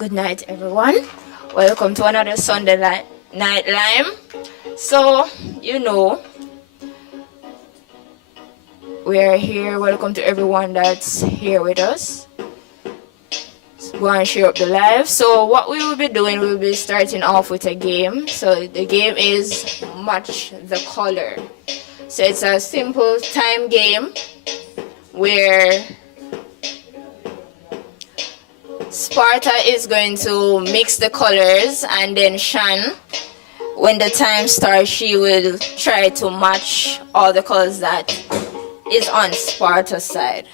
Good night, everyone. Welcome to another Sunday night Lyme. So, we're here. Welcome to everyone that's here with us. Go and share up the live. So, what we will be doing, we'll be starting off with a game. So, the game is Match the Color. So, it's a simple time game where Sparta is going to mix the colors, and then Shan, when the time starts, she will try to match all the colors that is on Sparta's side.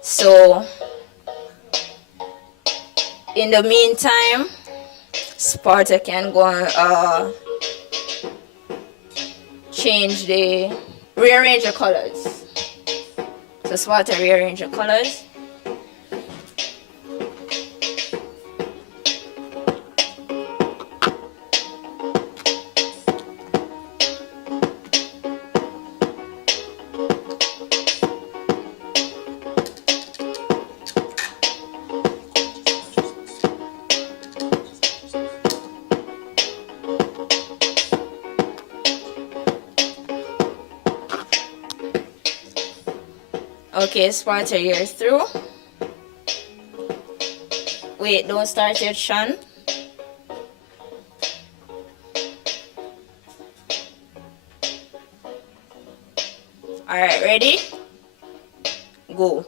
So in the meantime, Sparta can go and rearrange the colors. So Sparta rearrange the colors. Okay, Sparta, you're through. Wait, don't start yet, Sean. Alright, ready? Go.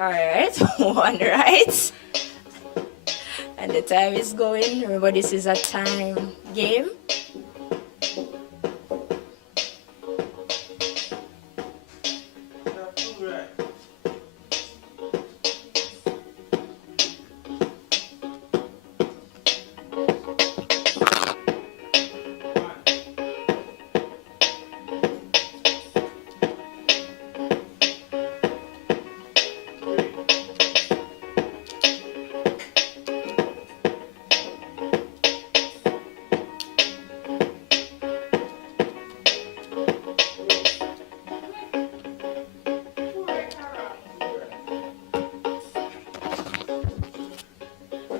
Alright, one right. And the time is going. Remember, this is a time game.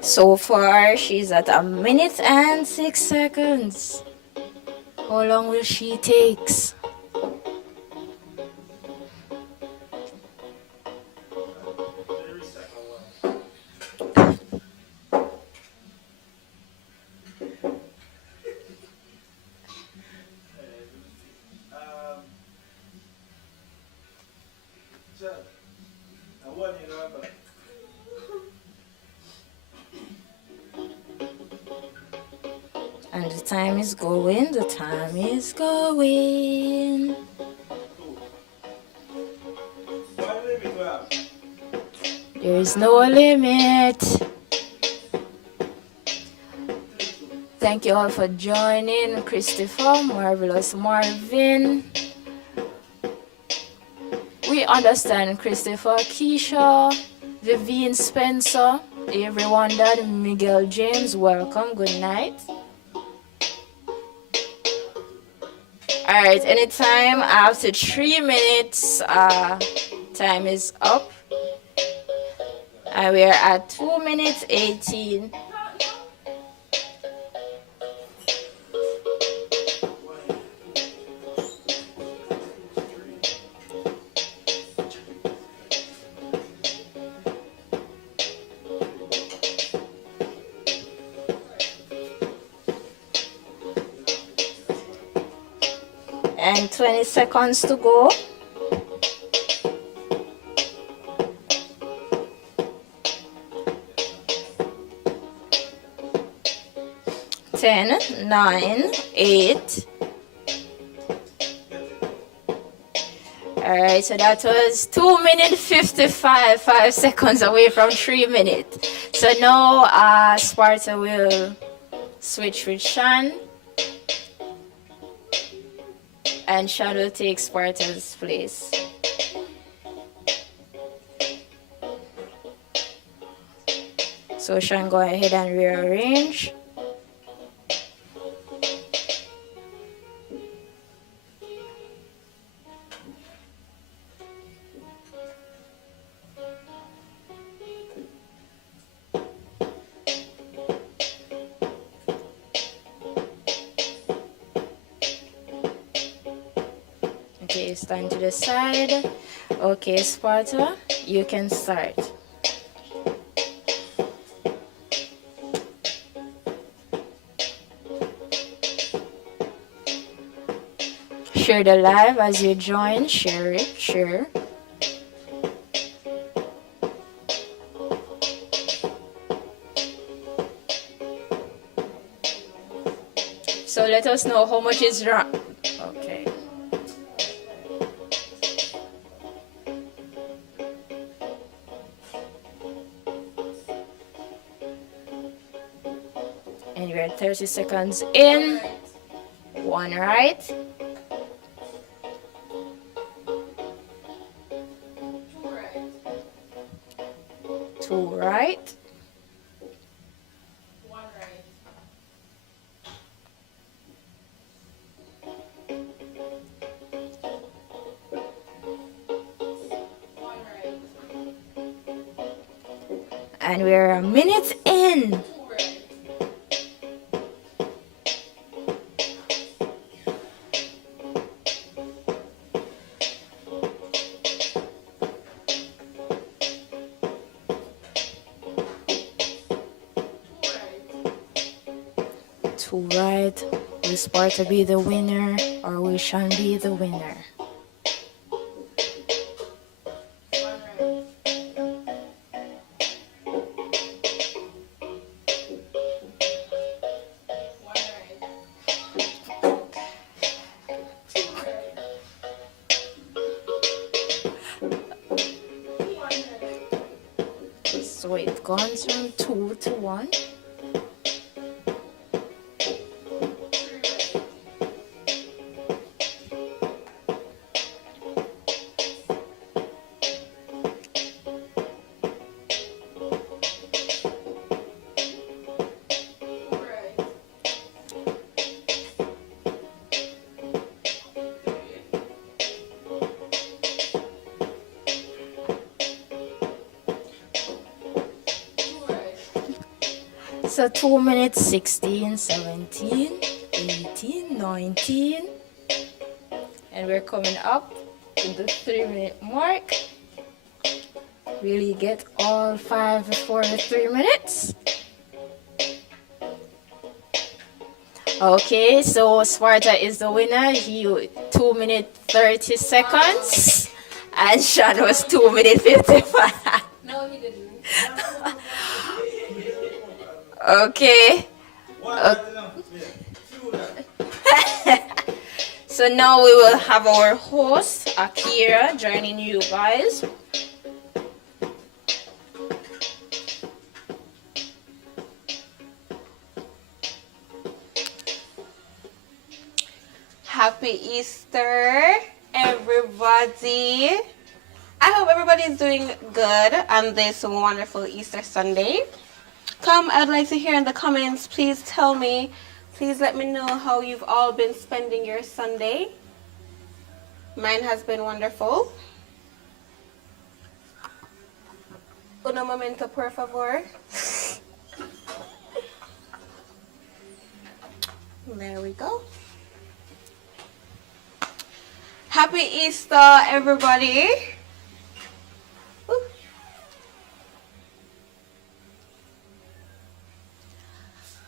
So far, she's at 1 minute and 6 seconds. How long will she take? And the time is going, the time is going. There is no limit. Thank you all for joining. Christopher, Marvelous Marvin. We understand Christopher, Keisha, Vivian Spencer, everyone that Miguel James, welcome, good night. Alright, anytime after 3 minutes, time is up. And we are at 2 minutes 18. And 20 seconds to go. Ten, 9, 8. Alright, so that was 2 minutes 55, 5 seconds away from 3 minutes. So now Sparta will switch with Shan. And Shan will take Sparta's place. So Sean, go ahead and rearrange. Okay, stand to the side. Okay, Sparta, you can start. Share the live as you join. Share it. Share. So let us know how much is wrong. Okay. And we're 30 seconds in. One right. Two right. One right. One right. And we're a minute in. Two right. Two right. Will Sparta be the winner or will Sean be the winner? One right. One right. Two right. One right. So it goes from 2 to 1. So 2 minutes, 16, 17, 18, 19. And we're coming up to the 3-minute mark. Really get all 5 before the 3 minutes. Okay, so Sparta is the winner. He 2 minutes 30 seconds. And Sean was 2 minutes 55. No, he didn't. Okay. So now we will have our host Akira joining you guys. Happy Easter, everybody. I hope everybody's doing good on this wonderful Easter Sunday. I'd like to hear in the comments, please tell me, please let me know how you've all been spending your Sunday. Mine has been wonderful. Un momento, por favor. There we go. Happy Easter, everybody. Woo.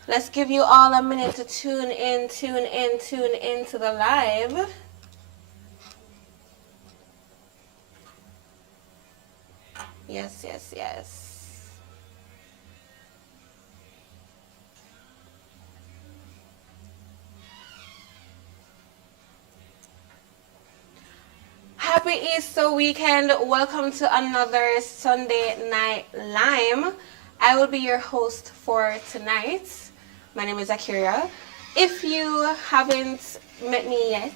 Let's give you all a minute to tune in to the live. Yes, yes, yes. Happy Easter weekend. Welcome to another Sunday Night Lyme. I will be your host for tonight. My name is Akira. If you haven't met me yet,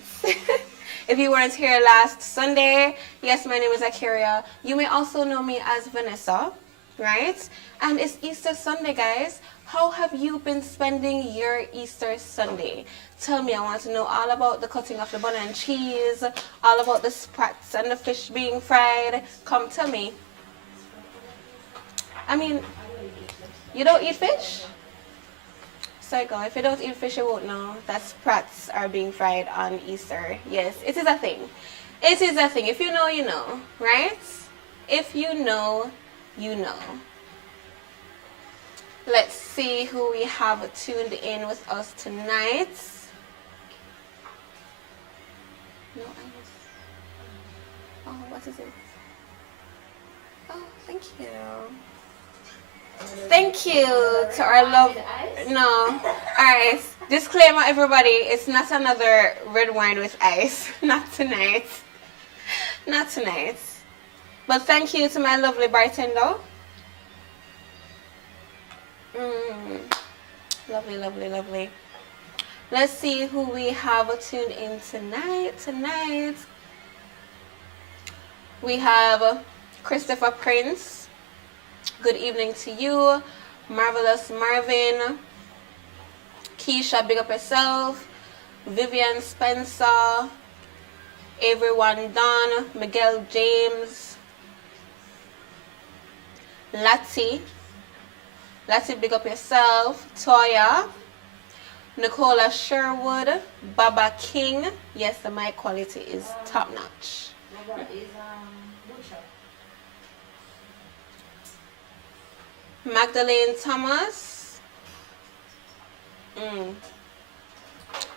if you weren't here last Sunday, yes, my name is Akira. You may also know me as Vanessa. right? And it's Easter Sunday, guys. How have you been spending your Easter Sunday? Tell me, I want to know all about the cutting of the bun and cheese, all about the sprats and the fish being fried. Come tell me. I mean, you don't eat fish? Psycho, if you don't eat fish, you won't know that sprats are being fried on Easter. Yes, it is a thing. It is a thing. If you know, you know, right? If you know, you know. Let's see who we have tuned in with us tonight. No ice. Oh, what is it? Oh, thank you. Thank you to our love. No. Alright. Disclaimer, everybody. It's not another red wine with ice. Not tonight. Not tonight. But thank you to my lovely bartender. Lovely, lovely, lovely. Let's see who we have tuned in tonight. We have Christopher Prince. Good evening to you. Marvelous Marvin. Keisha, big up yourself. Vivian Spencer. Everyone Don. Miguel James. Lati, big up yourself. Toya. Nicola Sherwood. Baba King. Yes, the mic quality is top notch. Baba is butcher. Magdalene Thomas.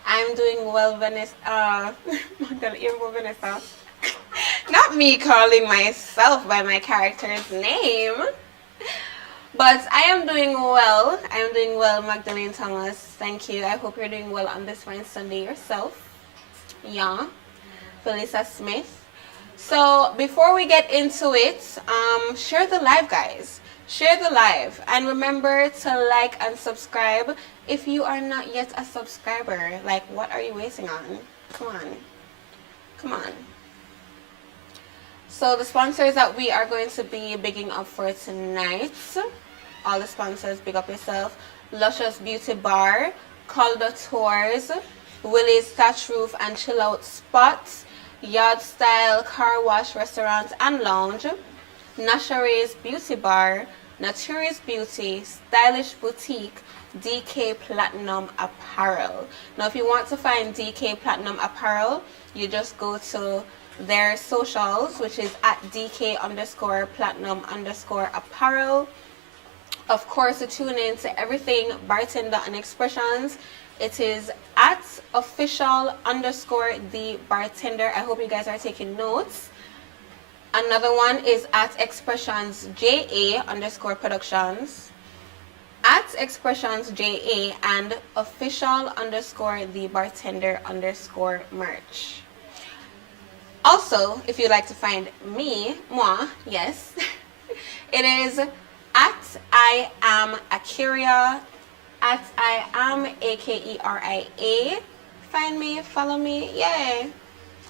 I'm doing well, Vanessa. Magdalene Vanessa. Not me calling myself by my character's name. But I am doing well. I am doing well, Magdalene Thomas. Thank you. I hope you're doing well on this fine Sunday yourself. Yeah. Felissa Smith. So before we get into it, share the live, guys. Share the live. And remember to like and subscribe if you are not yet a subscriber. Like, what are you waiting on? Come on. Come on. So the sponsors that we are going to be bigging up for tonight, all the sponsors, big up yourself. Luscious Beauty Bar, Calder Tours, Willie's Thatch Roof and Chill Out Spots, Yard Style Car Wash Restaurant and Lounge, Nashare's Beauty Bar, Naturi's Beauty, Stylish Boutique, DK Platinum Apparel. Now if you want to find DK Platinum Apparel, you just go to their socials, which is at DK_platinum_apparel. Of course, to tune in to everything Bartender and Xpressionz, it is at official_the bartender. I hope you guys are taking notes. Another one is at Xpressionz JA_productions, at Xpressionz JA, and official_the bartender_merch. Also, if you'd like to find me, moi, yes, it is at I am Akiria, at I am AKERIA. Find me, follow me, yay.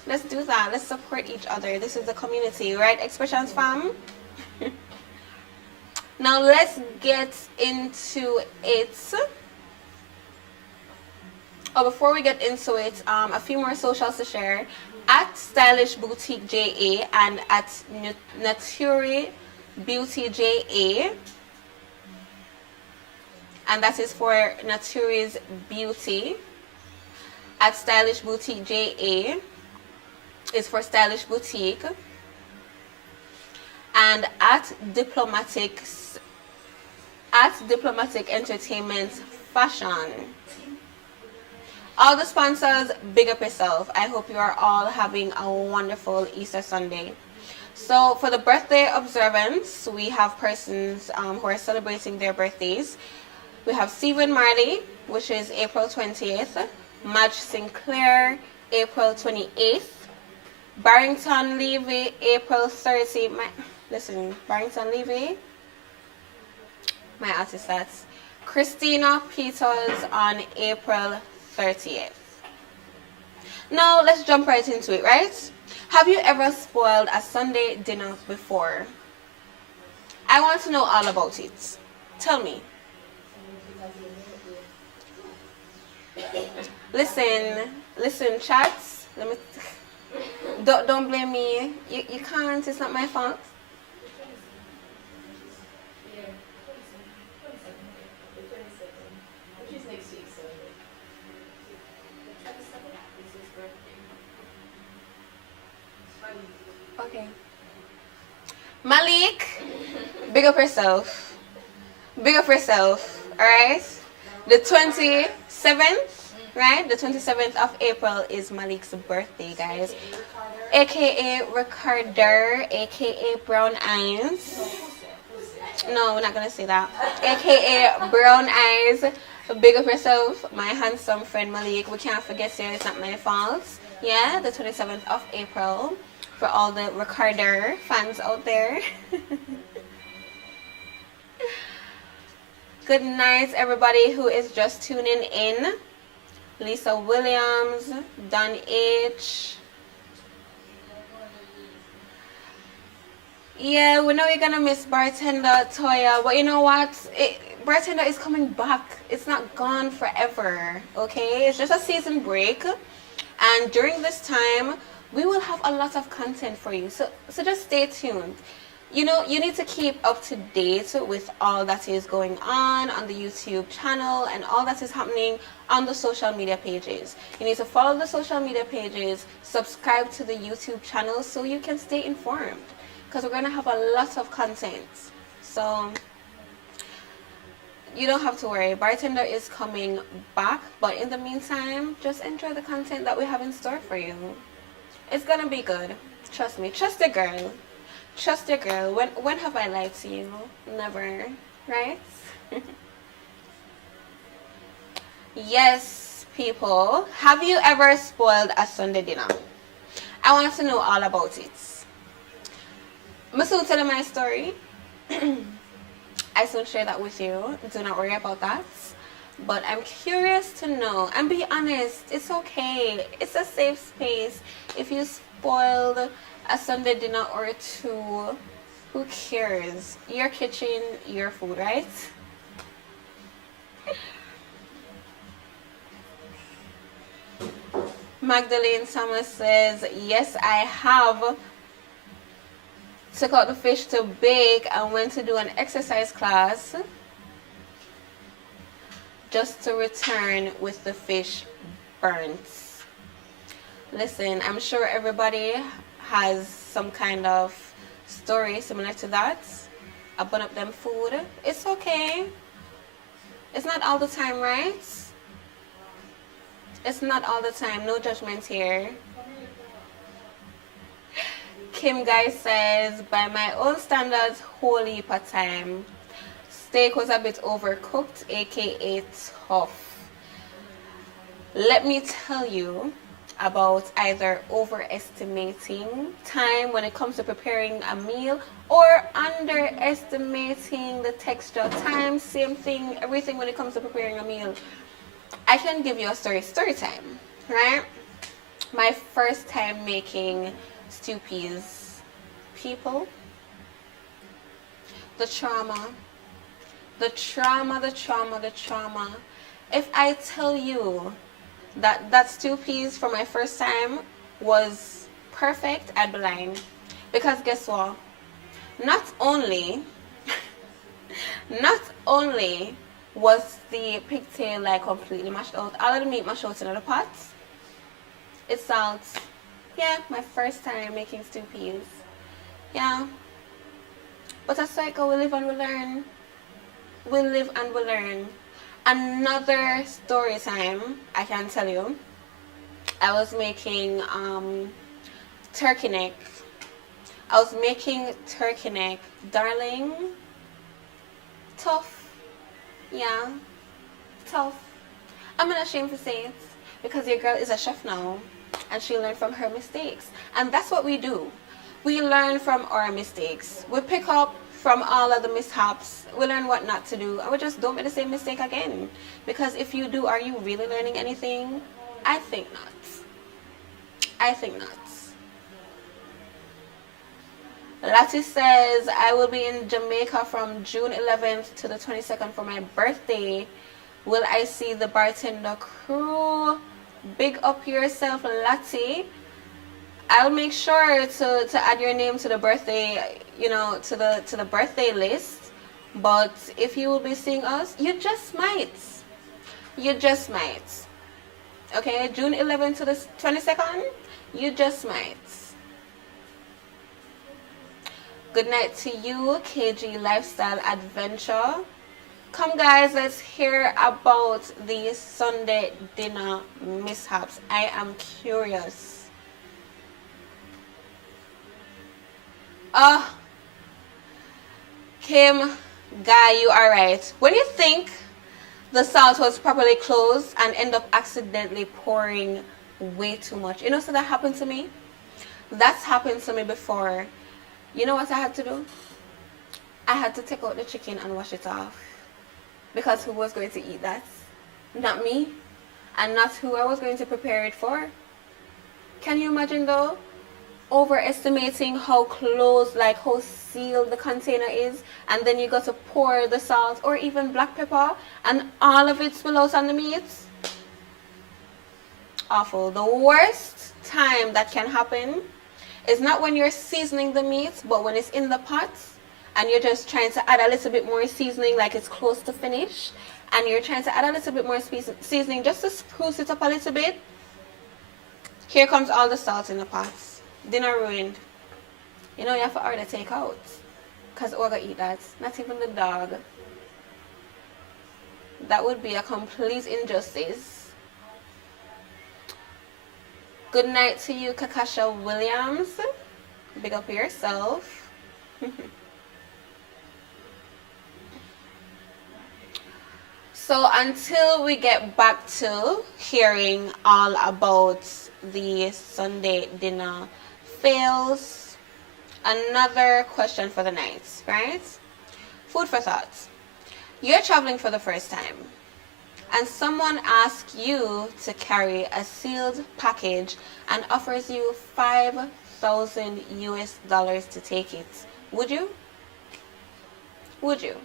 Let's do that. Let's support each other. This is the community, right, Xpressionz fam? Now let's get into it. Oh, before we get into it, a few more socials to share. At Stylish Boutique JA and at Naturi Beauty JA. And that is for Naturi's Beauty. At Stylish Boutique JA is for Stylish Boutique. And at Diplomatic Entertainment Fashion. All the sponsors, big up yourself. I hope you are all having a wonderful Easter Sunday. So for the birthday observance, we have persons who are celebrating their birthdays. We have Stephen Marley, which is April 20th. Madge Sinclair, April 28th. Barrington Levy, April 30th. Barrington Levy, my artist stats. Christina Peters on April 30th. Now let's jump right into it, right? Have you ever spoiled a Sunday dinner before? I want to know all about it. Tell me. Listen, chats. Let me. Don't blame me. You can't. It's not my fault. Okay. Malik, big up yourself. Big up yourself. Alright? The 27th, right? The 27th of April is Malik's birthday, guys. AKA Ricarder, AKA Brown Eyes. No, we're not gonna say that. AKA Brown Eyes. Big up yourself, my handsome friend Malik. We can't forget you, it's not my fault. Yeah, the 27th of April. For all the Ricarder fans out there. Good night, everybody who is just tuning in. Lisa Williams, Don H. Yeah, we know you're gonna miss Bartender, Toya, but you know what? Bartender is coming back. It's not gone forever, okay? It's just a season break. And during this time, we will have a lot of content for you. So just stay tuned. You know, you need to keep up to date with all that is going on the YouTube channel and all that is happening on the social media pages. You need to follow the social media pages, subscribe to the YouTube channel so you can stay informed. Because we're going to have a lot of content. So you don't have to worry. Bartender is coming back. But in the meantime, just enjoy the content that we have in store for you. It's going to be good. Trust me. Trust the girl. Trust your girl. When have I lied to you? Never. Right? Yes, people. Have you ever spoiled a Sunday dinner? I want to know all about it. I'm soon tell you my story. I soon share that with you. Do not worry about that. But I'm curious to know. And be honest. It's okay. It's a safe space. If you spoiled a Sunday dinner or two, who cares? Your kitchen, your food, right? Magdalene Thomas says, yes, I have. Took out the fish to bake and went to do an exercise class just to return with the fish burnt. Listen, I'm sure everybody has some kind of story similar to that. I burn up them food. It's okay. It's not all the time, right? It's not all the time. No judgment here. Kim Guy says, by my own standards, whole heap of time. Steak was a bit overcooked, aka tough. Let me tell you about either overestimating time when it comes to preparing a meal or underestimating the texture. Time, same thing, everything when it comes to preparing a meal. I can give you a story time, right? My first time making stew peas. People, the trauma. If I tell you that stew peas for my first time was perfect, I'd be lying. Because guess what? Not only was the pigtail like completely mashed out, all of the meat mashed out in the pot. It's salt. Yeah, my first time making stew peas. Yeah. But that's like we live and we learn. We live and we learn. Another story time, I can tell you. I was making turkey neck. Darling. Tough. Yeah. Tough. I'm not ashamed to say it. Because your girl is a chef now. And she learned from her mistakes. And that's what we do. We learn from our mistakes. We pick up from all of the mishaps. We learn what not to do. And we just don't make the same mistake again. Because if you do, are you really learning anything? I think not. Lati says, I will be in Jamaica from June 11th to the 22nd for my birthday. Will I see the Bartender crew? Big up yourself, Lati. I'll make sure to add your name to the birthday, to the birthday list. But if you will be seeing us, you just might. You just might. Okay, June 11th to the 22nd, you just might. Good night to you, KG Lifestyle Adventure. Come guys, let's hear about the Sunday dinner mishaps. I am curious. Kim, guy, you are right. When you think the salt was properly closed and end up accidentally pouring way too much. So that happened to me? That's happened to me before. You know what I had to do? I had to take out the chicken and wash it off. Because who was going to eat that? Not me. And not who I was going to prepare it for. Can you imagine though? Overestimating how close, like how sealed the container is, and then you got to pour the salt or even black pepper and all of it spill out on the meat. Awful. The worst time that can happen is not when you're seasoning the meat, but when it's in the pot and you're just trying to add a little bit more seasoning, like it's close to finish, and you're trying to add a little bit more seasoning just to spruce it up a little bit. Here comes all the salt in the pot. Dinner ruined. You have to order takeout. Because we're going to eat that. Not even the dog. That would be a complete injustice. Good night to you, Kakasha Williams. Big up yourself. So until we get back to hearing all about the Sunday dinner fails, another question for the night, right? Food for thought. You're traveling for the first time and someone asks you to carry a sealed package and offers you $5,000 to take it. Would you? Would you?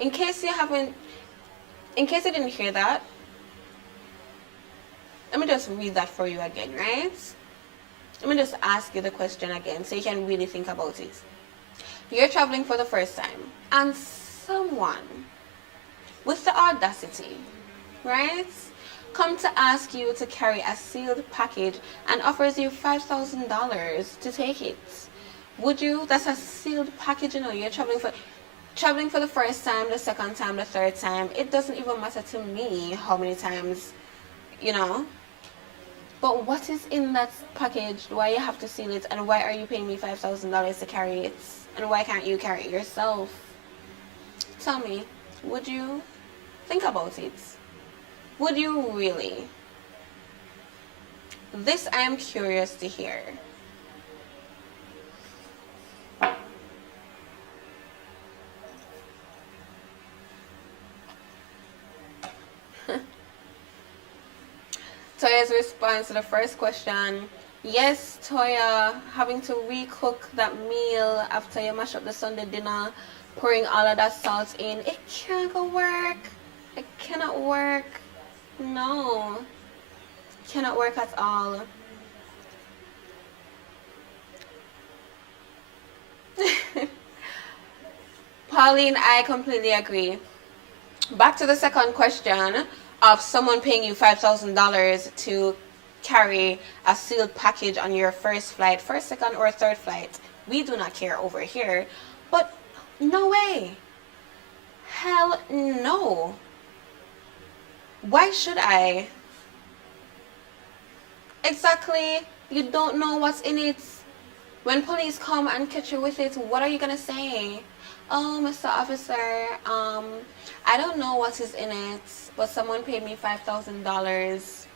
In case you didn't hear that, let me just read that for you again, right? Let me just ask you the question again so you can really think about it. You're traveling for the first time and someone with the audacity, right, come to ask you to carry a sealed package and offers you $5,000 to take it. Would you? That's a sealed package, you're traveling for the first time, the second time, the third time. It doesn't even matter to me how many times, But what is in that package? Why you have to seal it? And why are you paying me $5,000 to carry it? And why can't you carry it yourself? Tell me, would you? Think about it. Would you really? This I am curious to hear. Toya's response to the first question: yes, Toya, having to recook that meal after you mash up the Sunday dinner, pouring all of that salt in, it can't work. It cannot work. No, it cannot work at all. Pauline, I completely agree. Back to the second question of someone paying you $5,000 to carry a sealed package on your first flight, first, second, or third flight. We do not care over here. But no way. Hell no. Why should I? Exactly. You don't know what's in it. When police come and catch you with it, what are you gonna say? Oh, Mr. Officer, I don't know what is in it, but someone paid me $5,000.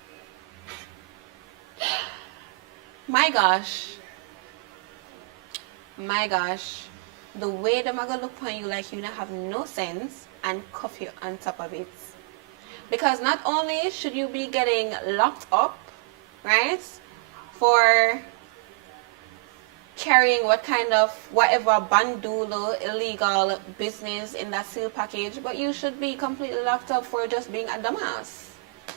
My gosh. My gosh. The way them are gonna look upon you like you don't have no sense and cuff you on top of it. Because not only should you be getting locked up, right, for carrying whatever bandulo illegal business in that seal package, but you should be completely locked up for just being a dumbass.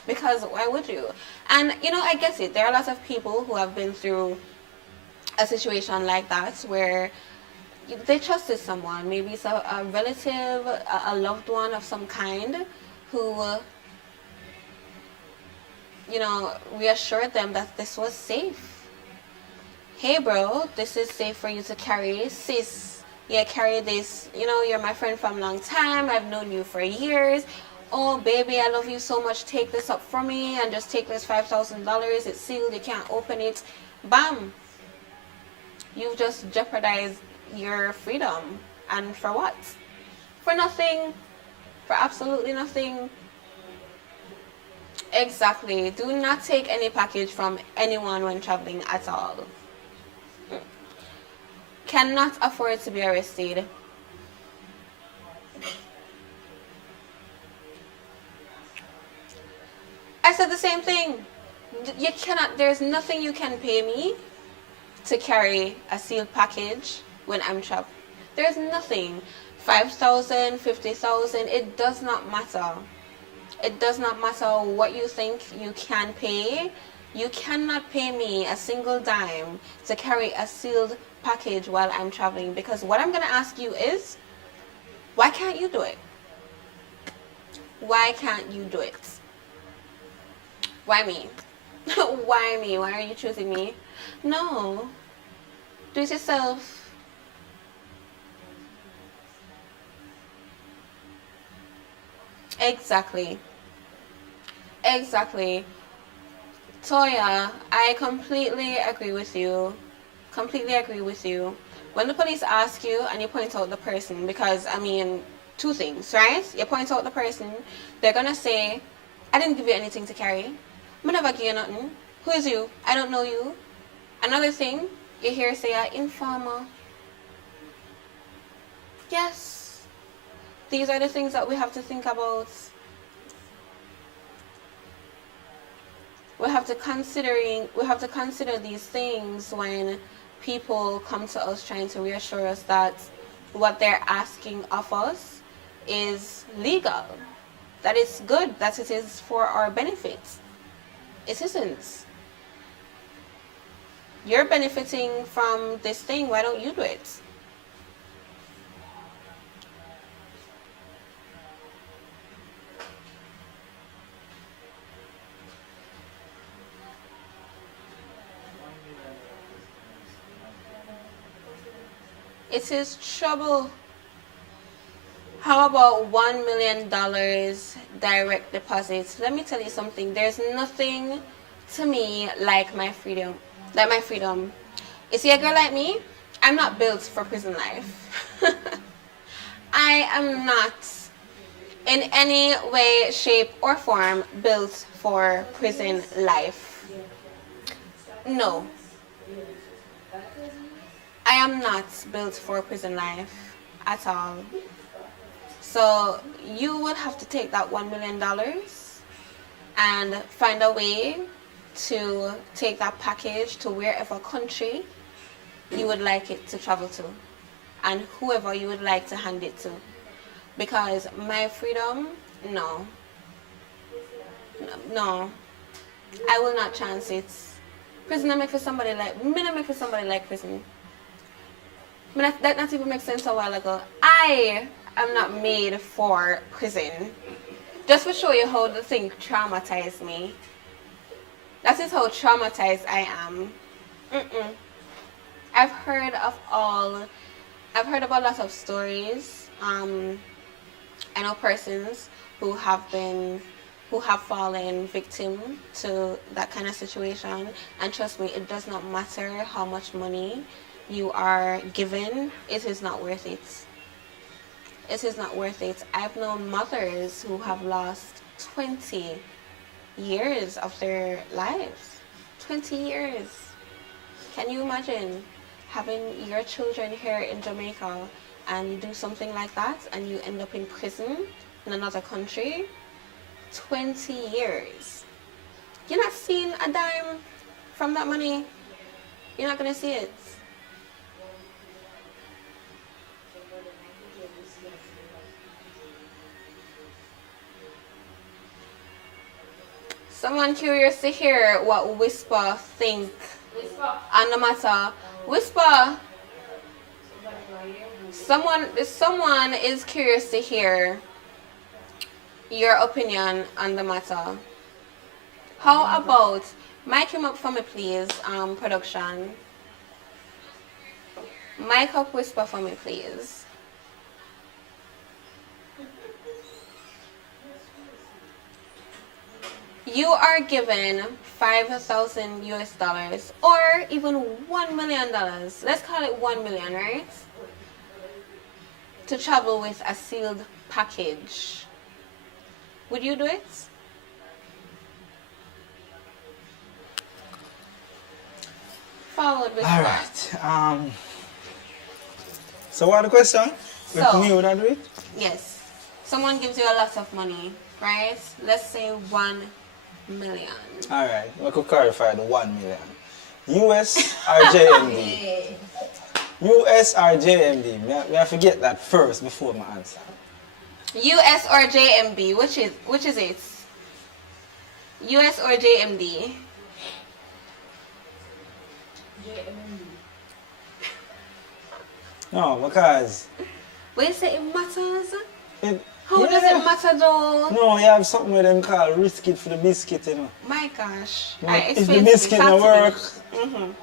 Because why would you? And I get it. There are a lot of people who have been through a situation like that where they trusted someone, maybe it's a relative, a loved one of some kind, who reassured them that this was safe. Hey bro, this is safe for you to carry. Sis, yeah, carry this. You're my friend from a long time. I've known you for years. Oh baby, I love you so much. Take this up for me and just take this $5,000. It's sealed. You can't open it. Bam. You've just jeopardized your freedom. And for what? For nothing. For absolutely nothing. Exactly. Do not take any package from anyone when traveling at all. Cannot afford to be arrested. I said the same thing. You cannot, there's nothing you can pay me to carry a sealed package when I'm trapped. There's nothing. 5,000, 50,000, it does not matter. It does not matter what you think you can pay. You cannot pay me a single dime to carry a sealed package while I'm traveling, because what I'm going to ask you is, why can't you do it? Why can't you do it? Why me? Why me? Why are you choosing me? No. Do it yourself. Exactly. Exactly. Toya, I completely agree with you. Completely agree with you. When the police ask you and you point out the person, because, two things, right? You point out the person, they're going to say, I didn't give you anything to carry. I never give you nothing. Who is you? I don't know you. Another thing, you hear say, informer. Yes. These are the things that we have to think about. We have to consider these things when people come to us trying to reassure us that what they're asking of us is legal, that it's good, that it is for our benefit. It isn't. You're benefiting from this thing, why don't you do it? It is trouble. How about $1 million direct deposit? Let me tell you something. There's nothing to me like my freedom. You see, a girl like me, I'm not built for prison life. I am not in any way, shape, or form built for prison life. No. I am not built for prison life at all. So you would have to take that $1 million and find a way to take that package to wherever country you would like it to travel to, and whoever you would like to hand it to. Because my freedom, no, I will not chance it. Prison I make for somebody like prison. That not even makes sense a while ago. I am not made for prison. Just to show you how the thing traumatized me. That is how traumatized I am. I've heard about a lot of stories. I know persons who have fallen victim to that kind of situation, and trust me, it does not matter how much money you are given, it is not worth it. It is not worth it. I've known mothers who have lost 20 years of their lives. 20 years. Can you imagine having your children here in Jamaica and you do something like that and you end up in prison in another country? 20 years. You're not seeing a dime from that money. You're not going to see it. Someone curious to hear what Whisper think on the matter. Whisper. Someone is curious to hear your opinion on the matter. How about mic him up for me, please, production. Mic up Whisper for me, please. You are given $5,000 US or even $1 million. Let's call it 1 million, right? To travel with a sealed package. Would you do it? Forward with All right. So what the question? With me, would I do it? Yes. Someone gives you a lot of money, right? Let's say 1 million. All right. We could clarify the 1 million. US or JMD? US or JMD? Me I forget that first before my answer. US or JMB? Which is it? US or JMD? No, because When you say it matters, it, how does it matter though? No, you have something with them called risk it for the biscuit, you know. My gosh. Like, if the biscuit don't work,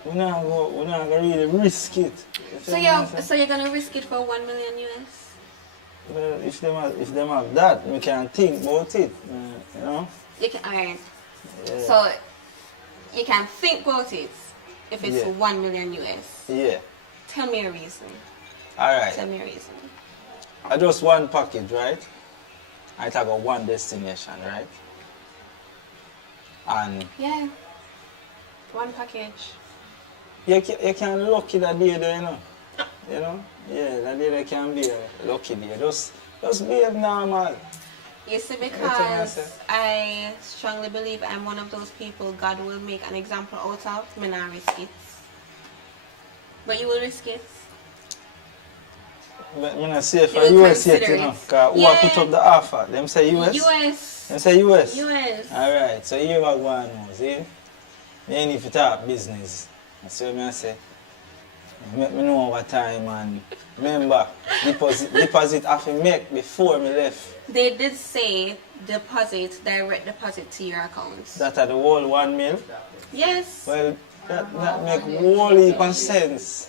we're not gonna really risk it. So you're gonna risk it for 1 million US? Well, if them have that, we can think about it, you know. You can, alright. Yeah. So you can think about it if it's Yeah. 1 million US. Yeah. Tell me a reason. All right. Tell me a reason. I just one package, right? I talk about one destination, right? And Yeah. One package. you can lucky that day there, you know. You know? Yeah, that day there can be a lucky day. Just behave normal. You see, Everything because else, I strongly believe I'm one of those people God will make an example out of, me not risk it. But you will risk it. But I'm not say for You will US yet, consider you know. it. Because who Yeah. put up the offer? Them say US? US. Them say US? US. Alright, so you have one now, see? You need to talk business. That's what I say. Make me know over time and remember, deposit have to make before me left. They did say direct deposit to your account. That are the whole 1 mil. Yes. Well, that make whole heap of sense.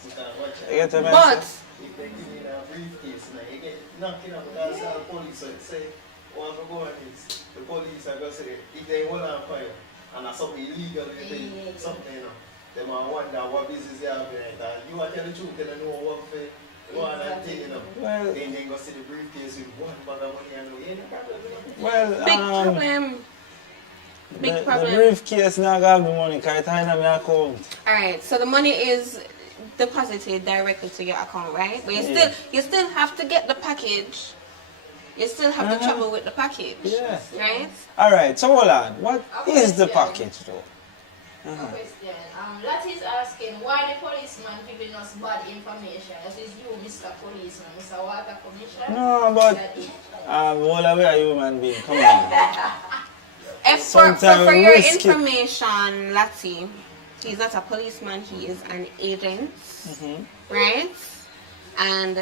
You get what I But say? If they give you a briefcase, now you get knocking up because the police will say, oh, I'm going this. The police are going to say, if they hold on fire and there's something illegal, something, you know, they might wonder what business they have behind that. You want to tell the truth, they know what for one and thing, you know. Well, then they go see the briefcase with one bag of money and you ain't problem. well, big problem. Big problem. The briefcase not have the money because it's in my account. Alright, so the money is deposited directly to your account, right? But you still have to get the package. You still have to travel with the package. Yeah. Right? Alright, so hold on. What is the package though? A question. Lati is asking why the policeman giving us bad information. That is you, Mr. Policeman, Mr. Water Commissioner. No, but all the way a human being. Come on. For your risk it. information, Lati, he's not a policeman, he is an agent. Right? And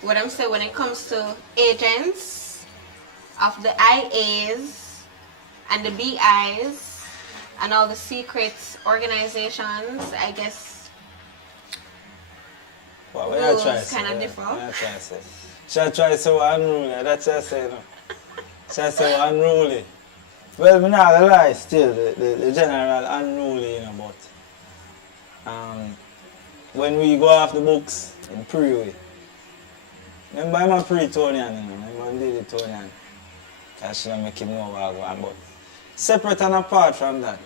what I'm saying when it comes to agents of the IAs and the BIs and all the secret organizations, I guess What we are rules trying to kind of say? differ. We are trying to say. She'll try so unruly. That's what I say. No? She'll say unruly. Well, I'm not gonna lie. Still, the general unruly, you know. But when we go off the books in pre-way, remember I'm a pre-Tonian, you know. Remember I'm the Tonian. Because she don't make him know what I go on. But separate and apart from that,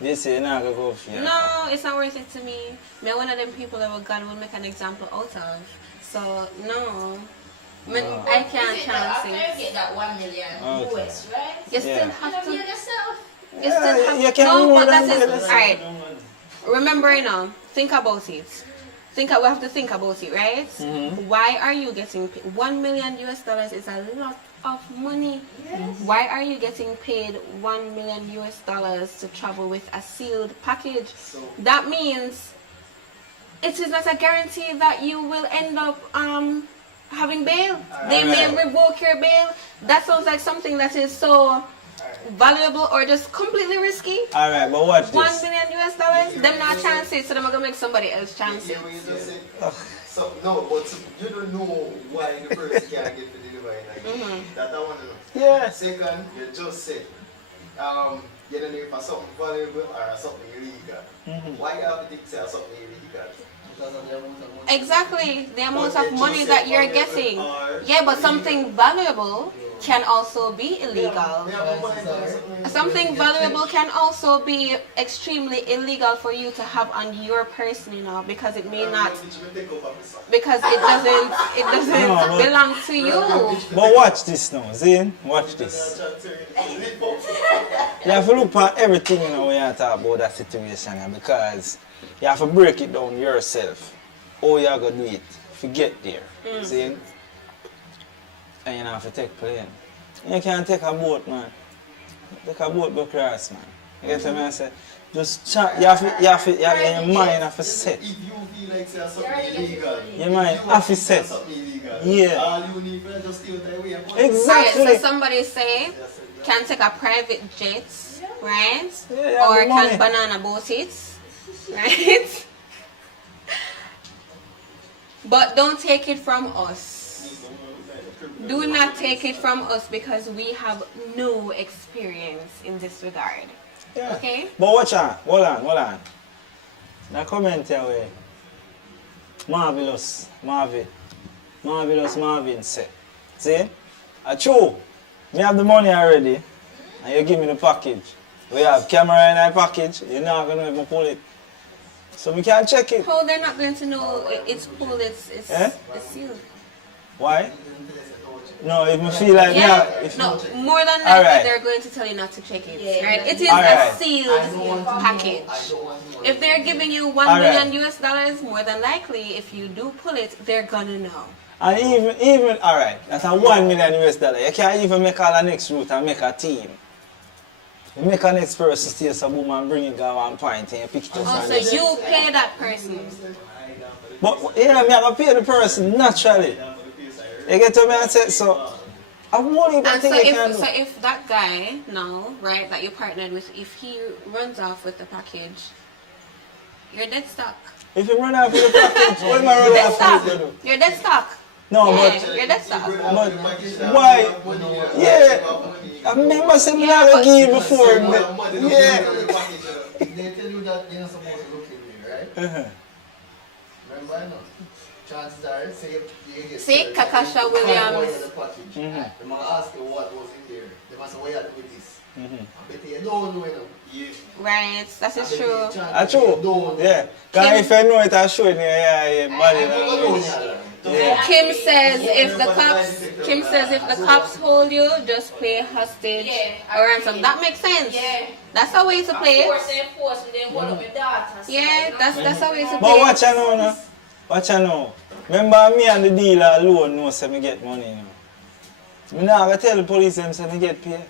they say you're not gonna go for your No, it's not worth it to me. I'm one of them people that God will make an example out of. So, no. I can't chance After you it. get that 1 million Okay. US, right? You still Yeah. have to. You yourself. You still have you can no, more but than that is that. alright. Remember, you know, think about it. We have to think about it, right? Why are you getting paid? $1 million US is a lot of money. Why are you getting paid $1 million to travel with a sealed package? That means it is not a guarantee that you will end up having bail. They may revoke your bail. That sounds like something that is so valuable or just completely risky. Alright, but watch $1 this. million, them not chances, so they're gonna make somebody else chances. Yeah, what you just said. So, no, but you don't know why the person can't get the delivery like that. I want to know. Yeah. Second, you just said, you don't know if it's something valuable or something illegal. Why you have to think say something illegal? Because of the amount of money. Exactly, the amount of money that you're getting. Yeah, but something valuable can also be illegal. Something valuable can also be extremely illegal for you to have on your person, you know, because it may not, because it doesn't belong to you. But watch this now, Zane. Watch this. You have to look at everything, you know, when you talk about that situation, because you have to break it down yourself. How you are going to do it to get there. See? And you have to take plane. You can't take a boat, man. Take a boat go cross, man. You get what I say? Just chat. Your mind have to set. If you feel like say something illegal, Your mind have to set. something illegal. Yeah. All you need to just stay out of the way. Exactly. Right, so somebody say, can take a private jet, right? Yeah, or the money. can banana boat it, right? But don't take it from us. Do not take it from us because we have no experience in this regard. Yeah. Okay? But watch out. Hold on. Now comment here way. Marvelous Marvin said. See? True. Me have the money already. And you give me the package. We have camera in our package. You're not going to even pull it. So we can't check it. How they're not going to know it's pulled, it's sealed. Why? No, if you feel like No, more than likely Alright. they're going to tell you not to check it. Yeah. Right? It is Alright. a sealed package. If they're giving you $1 Alright. million, more than likely, if you do pull it, they're gonna know. And even alright, that's a $1 million. You can't even make all the next route and make a team. You make a next person stay some boom and bring it go 1 point and you pick it up. Also, and you pay that person. But yeah, me have to pay the person naturally. You get to me and say so. I'm money but And so thing you can do. if that guy now, right, that you partnered with, if he runs off with the package, you're dead stuck. If you run off with the package, what am I running Dead off stuck. with you? You're dead stuck. No, Yeah, but you're dead stuck. why? Yeah. I remember saying me have a game before. But, yeah. They tell you that you're not supposed to look in there, right? Remember, I know. Chances are, say you get See, Kakasha Williams. The package. They might ask you what was in there. They must say, what you had with this? I bet you don't know, you know. Yeah. Right, that is true. That's true. Yeah. Because if you know it, I'll show you your body language. Yeah. Kim says if the cops hold you, just play hostage or ransom. That makes sense. Yeah. That's a way to play it. Force and then hold up your daughter. Yeah, that's a way to play But it. watch I know now. Watch I know. Remember me and the dealer alone know say me get money now. Me not gonna tell the police them say me get paid.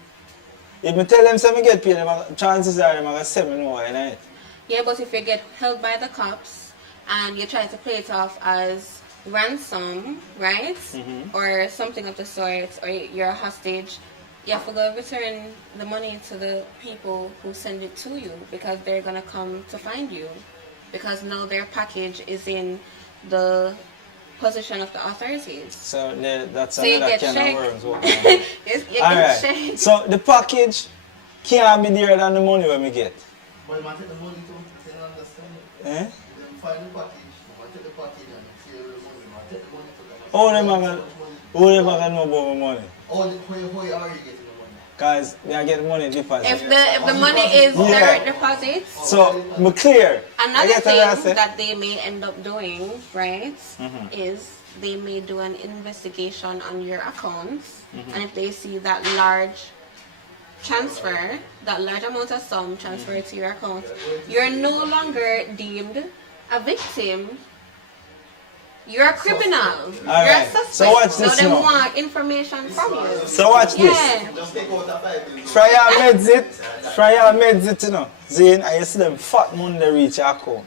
If me tell them say me get paid, chances are them gonna say me no, you know. Yeah, but if you get held by the cops and you try to play it off as ransom, right? Or something of the sort, or you're a hostage, you have to go return the money to the people who send it to you because they're gonna come to find you because now their package is in the possession of the authorities. So that's So you another get can of worms. checked. You get Alright. checked. So the package can't be there than the money when we get. But you might take the money too, you don't understand it. Eh? You find the package, you might take the package and see the money. You might take the money to them. How them gonna know about my money? How are you getting the money? Cause I get money deposit. If the money is direct deposits, So me clear. another I get what I thing say. that they may end up doing, right, is they may do an investigation on your accounts, and if they see that large transfer, that large amount of sum transferred to your account, you're no longer deemed a victim. You're a criminal. You're a Alright, suspect. so watch this Now they now. want information from you. So watch this. Yeah. Just take out a 5 minutes. Try your meds it, you know. Zane, and you see them fat Monday reach your account.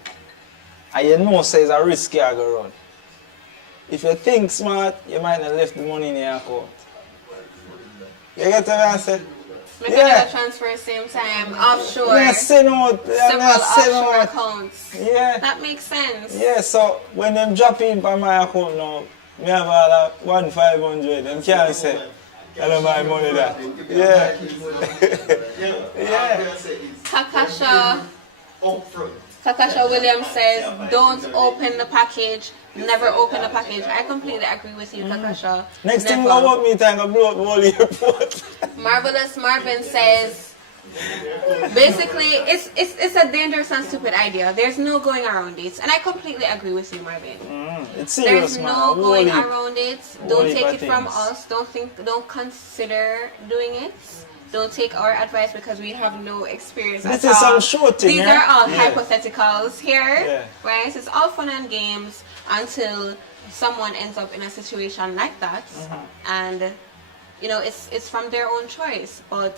And you know say it's a risky I go run. If you think smart, you might not left the money in your account. You get what I'm saying? Make another transfer same time, offshore. Yeah, send out. Several offshore accounts. Yeah. That makes sense. Yeah, so when them drop in by my account now, me have all that 1,500, them can't say, hello my money that. Yeah. Yeah. Kakasha. Upfront. Kakasha Williams says, don't open the package. Never open the package. I completely agree with you, Kakasha. Next thing Never. go up me time, I blow up the whole airport. Marvelous Marvin says, basically, it's a dangerous and stupid idea. There's no going around it. And I completely agree with you, Marvin. It's serious, There's man. no going Holy- around it. Don't holy take it bad from things. us. Don't consider doing it. Don't take our advice because we have no experience This at is all. some shorting, These yeah? are all Yeah. hypotheticals here, Yeah. right? It's all fun and games until someone ends up in a situation like that, and you know it's from their own choice. But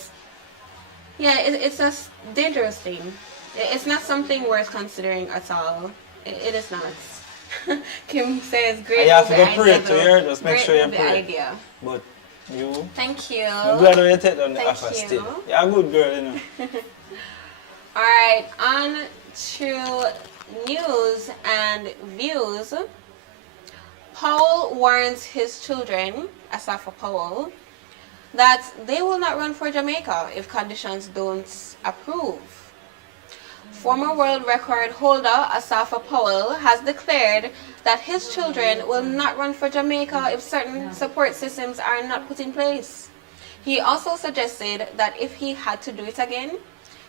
yeah, it's a dangerous thing. It's not something worth considering at all. It is not. Kim says, "Great And you have to movie go pray idea, to though. hear, just make Great sure you movie pray. idea. But you, Thank you. I'm glad you take down the Thank offer you. still. You're a good girl, you know. Alright, on to news and views. Powell warns his children, Asafa Powell, that they will not run for Jamaica if conditions don't approve. Former world record holder Asafa Powell has declared that his children will not run for Jamaica if certain support systems are not put in place. He also suggested that if he had to do it again,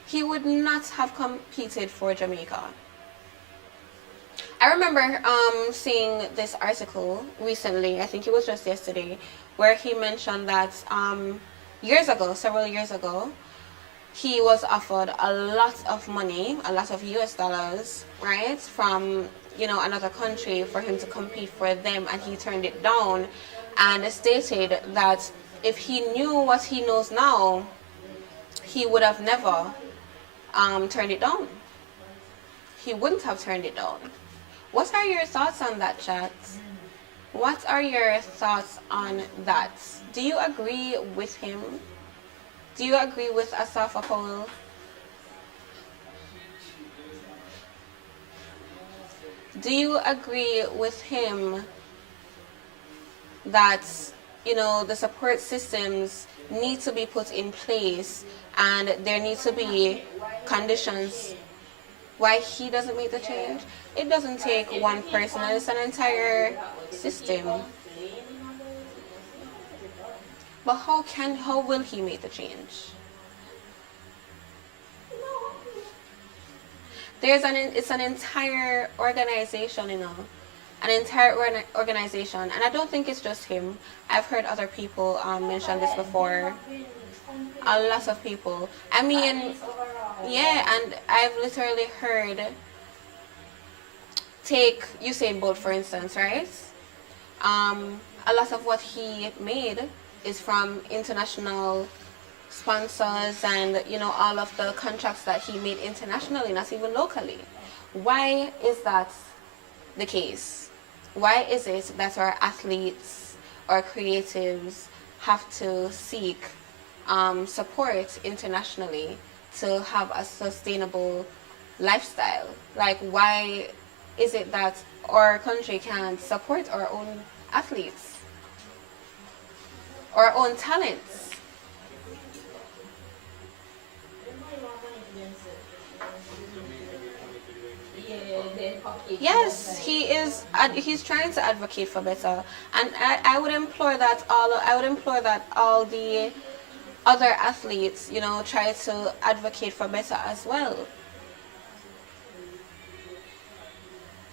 he would not have competed for Jamaica. I remember seeing this article recently, I think it was just yesterday, where he mentioned that several years ago, he was offered a lot of money, a lot of US dollars, right, from another country for him to compete for them, and he turned it down and stated that if he knew what he knows now, he would have never turned it down. He wouldn't have turned it down. What are your thoughts on that, chat? What are your thoughts on that? Do you agree with him? Do you agree with Asafa Powell? Do you agree with him that, the support systems need to be put in place and there need to be conditions why he doesn't make the change? It doesn't take one person, it's an entire system. But how will he make the change? It's an entire organization, an entire organization, and I don't think it's just him. I've heard other people mention this before. A lot of people. I mean, yeah, and I've literally heard. Take Usain Bolt for instance, right? A lot of what he made is from international sponsors and all of the contracts that he made internationally, not even locally. Why is that the case? Why is it that our athletes or creatives have to seek support internationally to have a sustainable lifestyle? Like, why is it that our country can't support our own athletes, our own talents? Yes, he is. He's trying to advocate for better, and I would implore that all the other athletes, try to advocate for better as well.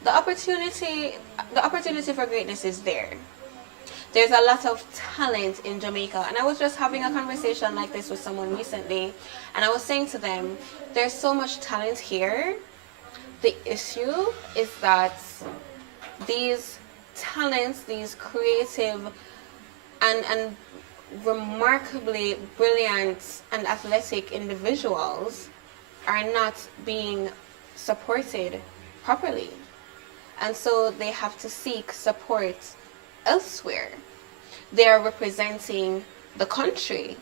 The opportunity for greatness is there. There's a lot of talent in Jamaica, and I was just having a conversation like this with someone recently, and I was saying to them, there's so much talent here. The issue is that these talents, these creative and remarkably brilliant and athletic individuals are not being supported properly. And so they have to seek support elsewhere. They are representing the country,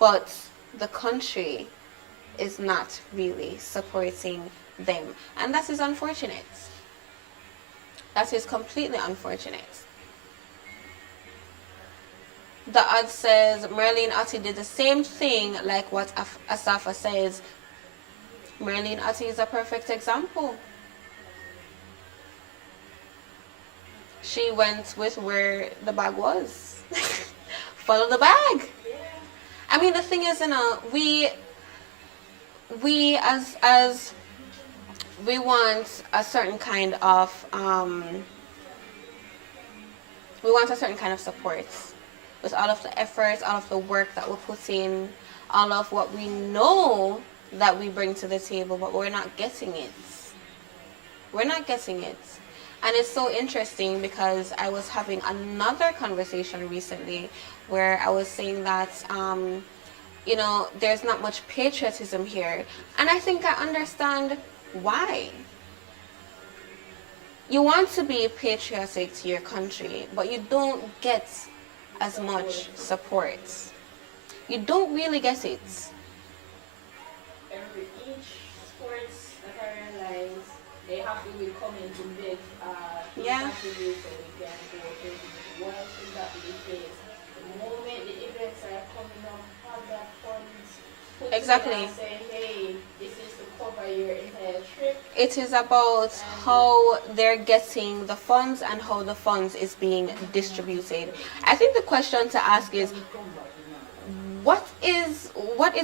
but the country is not really supporting them. And that is unfortunate. That is completely unfortunate. The ad says Merlin Otti did the same thing like what Asafa says. Merlin Otti is a perfect example. She went with where the bag was. Follow the bag. I mean, the thing is, we as we want a certain kind of support with all of the efforts, all of the work that we put in, all of what we know that we bring to the table, but we're not getting it. We're not getting it. And it's so interesting because I was having another conversation recently where I was saying that, there's not much patriotism here. And I think I understand why. You want to be patriotic to your country, but you don't get as much support. You don't really get it. Each sports that I realize they have to be coming to bid. Yeah. So we can go to what should that be the case? The moment the events are coming up, have that funds put Exactly. together and say, hey, this is to cover your entire trip. It is about how they're getting the funds and how the funds is being distributed. I think the question to ask is, what is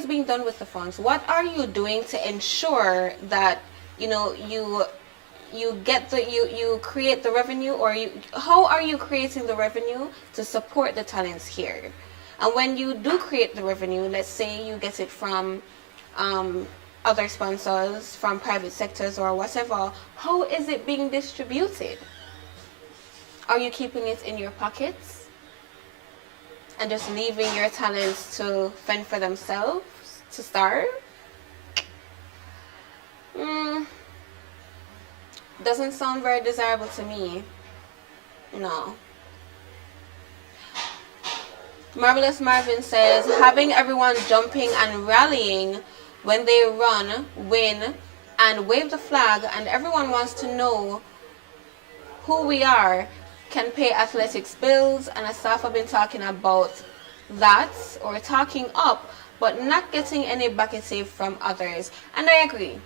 being done with the funds? What are you doing to ensure that you create the revenue, or how are you creating the revenue to support the talents here? And when you do create the revenue, let's say you get it from other sponsors, from private sectors or whatever, how is it being distributed? Are you keeping it in your pockets and just leaving your talents to fend for themselves, to starve? Doesn't sound very desirable to me. No. Marvelous Marvin says, having everyone jumping and rallying when they run, win, and wave the flag, and everyone wants to know who we are, can pay athletics bills. And Asafa been talking about that, or talking up, but not getting any backing from others. And I agree.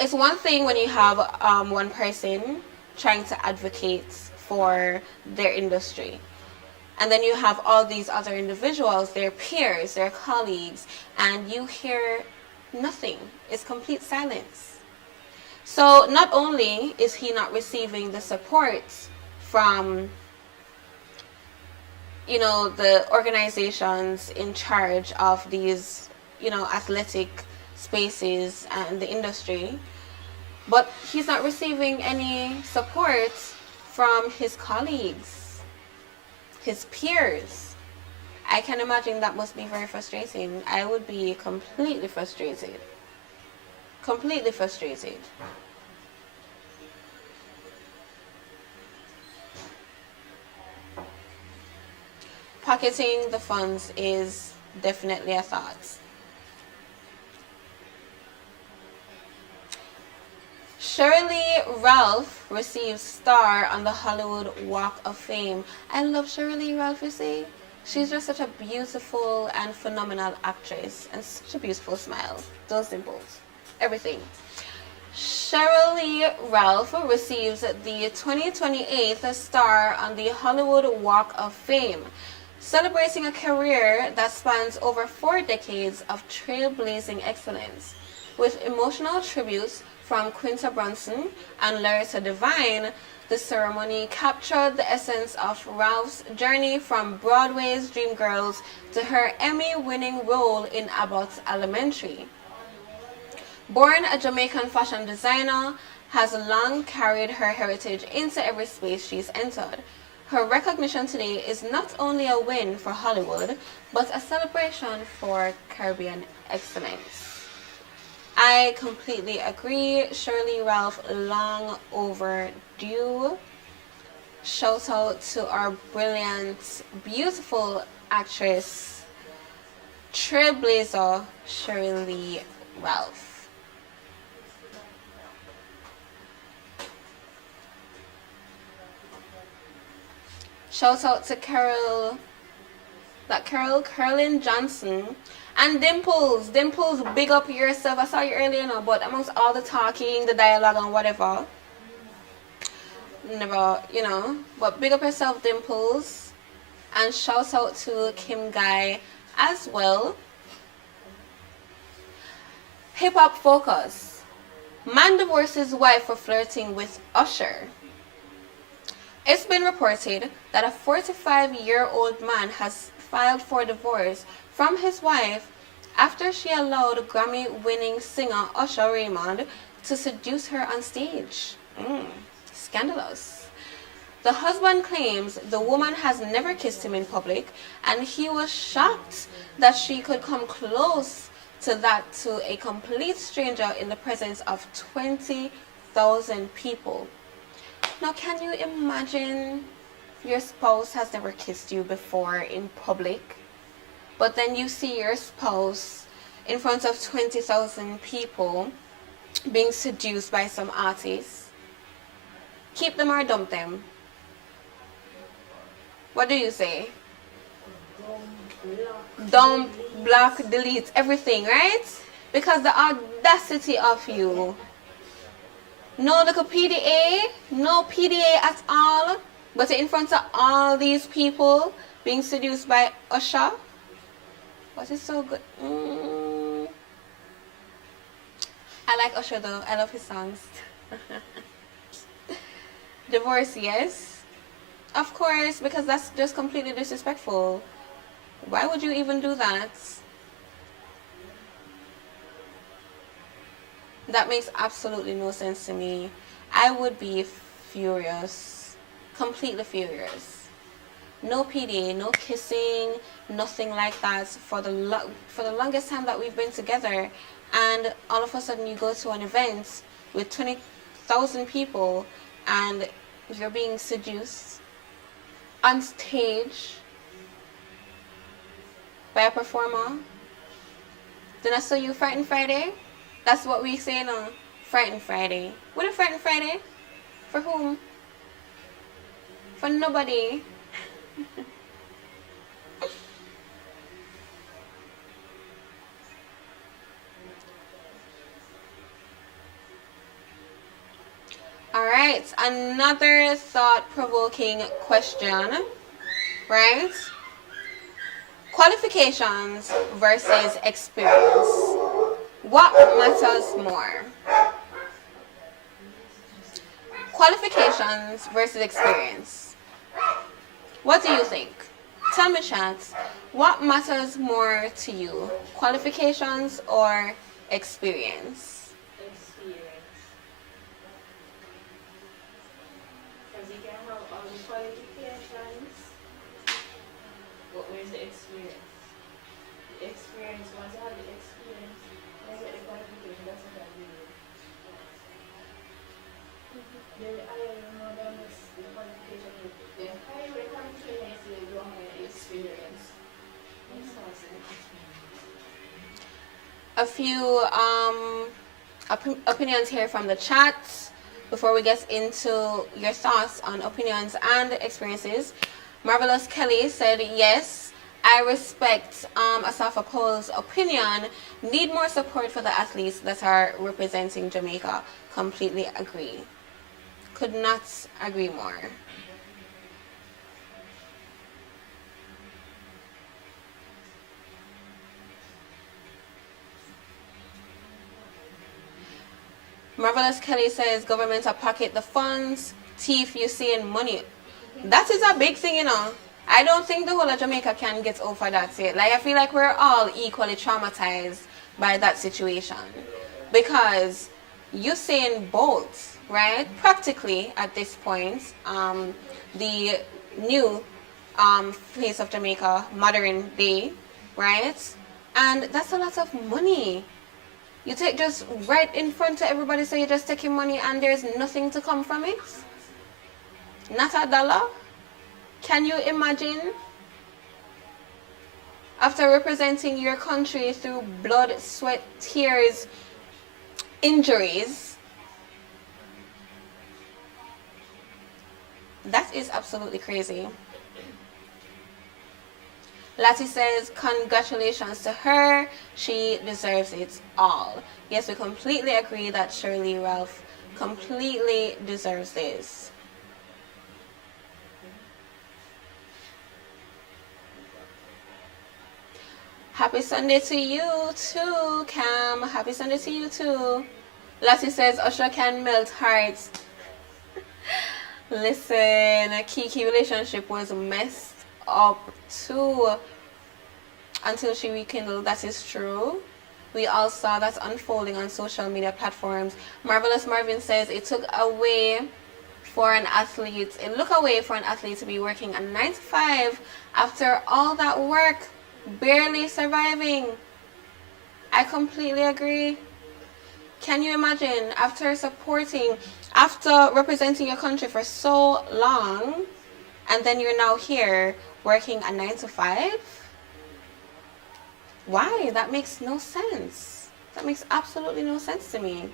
It's one thing when you have one person trying to advocate for their industry, and then you have all these other individuals, their peers, their colleagues, and you hear nothing. It's complete silence. So not only is he not receiving the support from the organizations in charge of these athletic spaces and the industry, but he's not receiving any support from his colleagues, his peers. I can imagine that must be very frustrating. I would be completely frustrated. Completely frustrated. Pocketing the funds is definitely a thought. Shirley Ralph receives star on the Hollywood Walk of Fame. I love Shirley Ralph, you see. She's just such a beautiful and phenomenal actress, and such a beautiful smile. Those dimples. Everything. Shirley Ralph receives the 2028 star on the Hollywood Walk of Fame, celebrating a career that spans over 4 decades of trailblazing excellence. With emotional tributes from Quinta Brunson and Larissa Devine, the ceremony captured the essence of Ralph's journey from Broadway's Dreamgirls to her Emmy-winning role in Abbott Elementary. Born a Jamaican fashion designer has long carried her heritage into every space she's entered. Her recognition today is not only a win for Hollywood, but a celebration for Caribbean excellence. I completely agree. Shirley Ralph, long overdue. Shout out to our brilliant, beautiful actress, trailblazer Shirley Ralph. Shout out to Carolyn Johnson, and Dimples. Dimples, big up yourself. I saw you earlier now, but amongst all the talking, the dialogue and whatever, never, but big up yourself, Dimples. And shout out to Kim Guy as well. Hip Hop Focus. Man divorces wife for flirting with Usher. It's been reported that a 45-year-old man has filed for divorce from his wife after she allowed Grammy-winning singer Usher Raymond to seduce her on stage. Scandalous. The husband claims the woman has never kissed him in public, and he was shocked that she could come close to that to a complete stranger in the presence of 20,000 people. Now, can you imagine your spouse has never kissed you before in public, but then you see your spouse in front of 20,000 people being seduced by some artists? Keep them or dump them? What do you say? Dump, block, delete, everything, right? Because the audacity of you. No little PDA, no PDA at all, but in front of all these people being seduced by Usher. What is so good? I like Usher though, I love his songs. Divorce, yes. Of course, because that's just completely disrespectful. Why would you even do that? That makes absolutely no sense to me. I would be furious. Completely furious. No PDA, no kissing, nothing like that for the longest time that we've been together, and all of a sudden you go to an event with 20,000 people and you're being seduced on stage by a performer. Then I saw you Frightened Friday. That's what we say now. Frightened Friday. What a Frightened Friday? For whom? For nobody. Alright, another thought-provoking question, right? Qualifications versus experience. What matters more? Qualifications versus experience. What do you think? Tell me, chat, what matters more to you? Qualifications or experience? Experience. Because you can have all the qualifications, but where's the experience? The experience, once you have the experience, you get the qualification, that's what I mean. The higher you know, the qualification, the higher the qualification is, the longer the experience. A few opinions here from the chat before we get into your thoughts on opinions and experiences. Marvelous Kelly said, yes, I respect Asafa Powell's opinion. Need more support for the athletes that are representing Jamaica. Completely agree. Could not agree more. Marvelous Kelly says, government pocket the funds, thief you seeing money. That is a big thing, you know. I don't think the whole of Jamaica can get over that yet. Like, I feel like we're all equally traumatized by that situation. Because Usain Bolt right? Practically at this point, the new face of Jamaica, modern day, right? And that's a lot of money. You take just right in front of everybody, so you're just taking money and there's nothing to come from it? Not a dollar? Can you imagine? After representing your country through blood, sweat, tears, injuries, that is absolutely crazy. Lati says, congratulations to her. She deserves it all. Yes, we completely agree that Shirley Ralph completely deserves this. Happy Sunday to you too, Cam. Happy Sunday to you too. Lassie says Usher can melt hearts. Listen, Kiki relationship was messed up too until she rekindled. That is true. We all saw that unfolding on social media platforms. Marvelous Marvin says it look away for an athlete to be working a 9 to 5 after all that work, barely surviving. I completely agree. Can you imagine after representing your country for so long, and then you're now here working a 9 to 5? Why? That makes no sense. That makes absolutely no sense to me.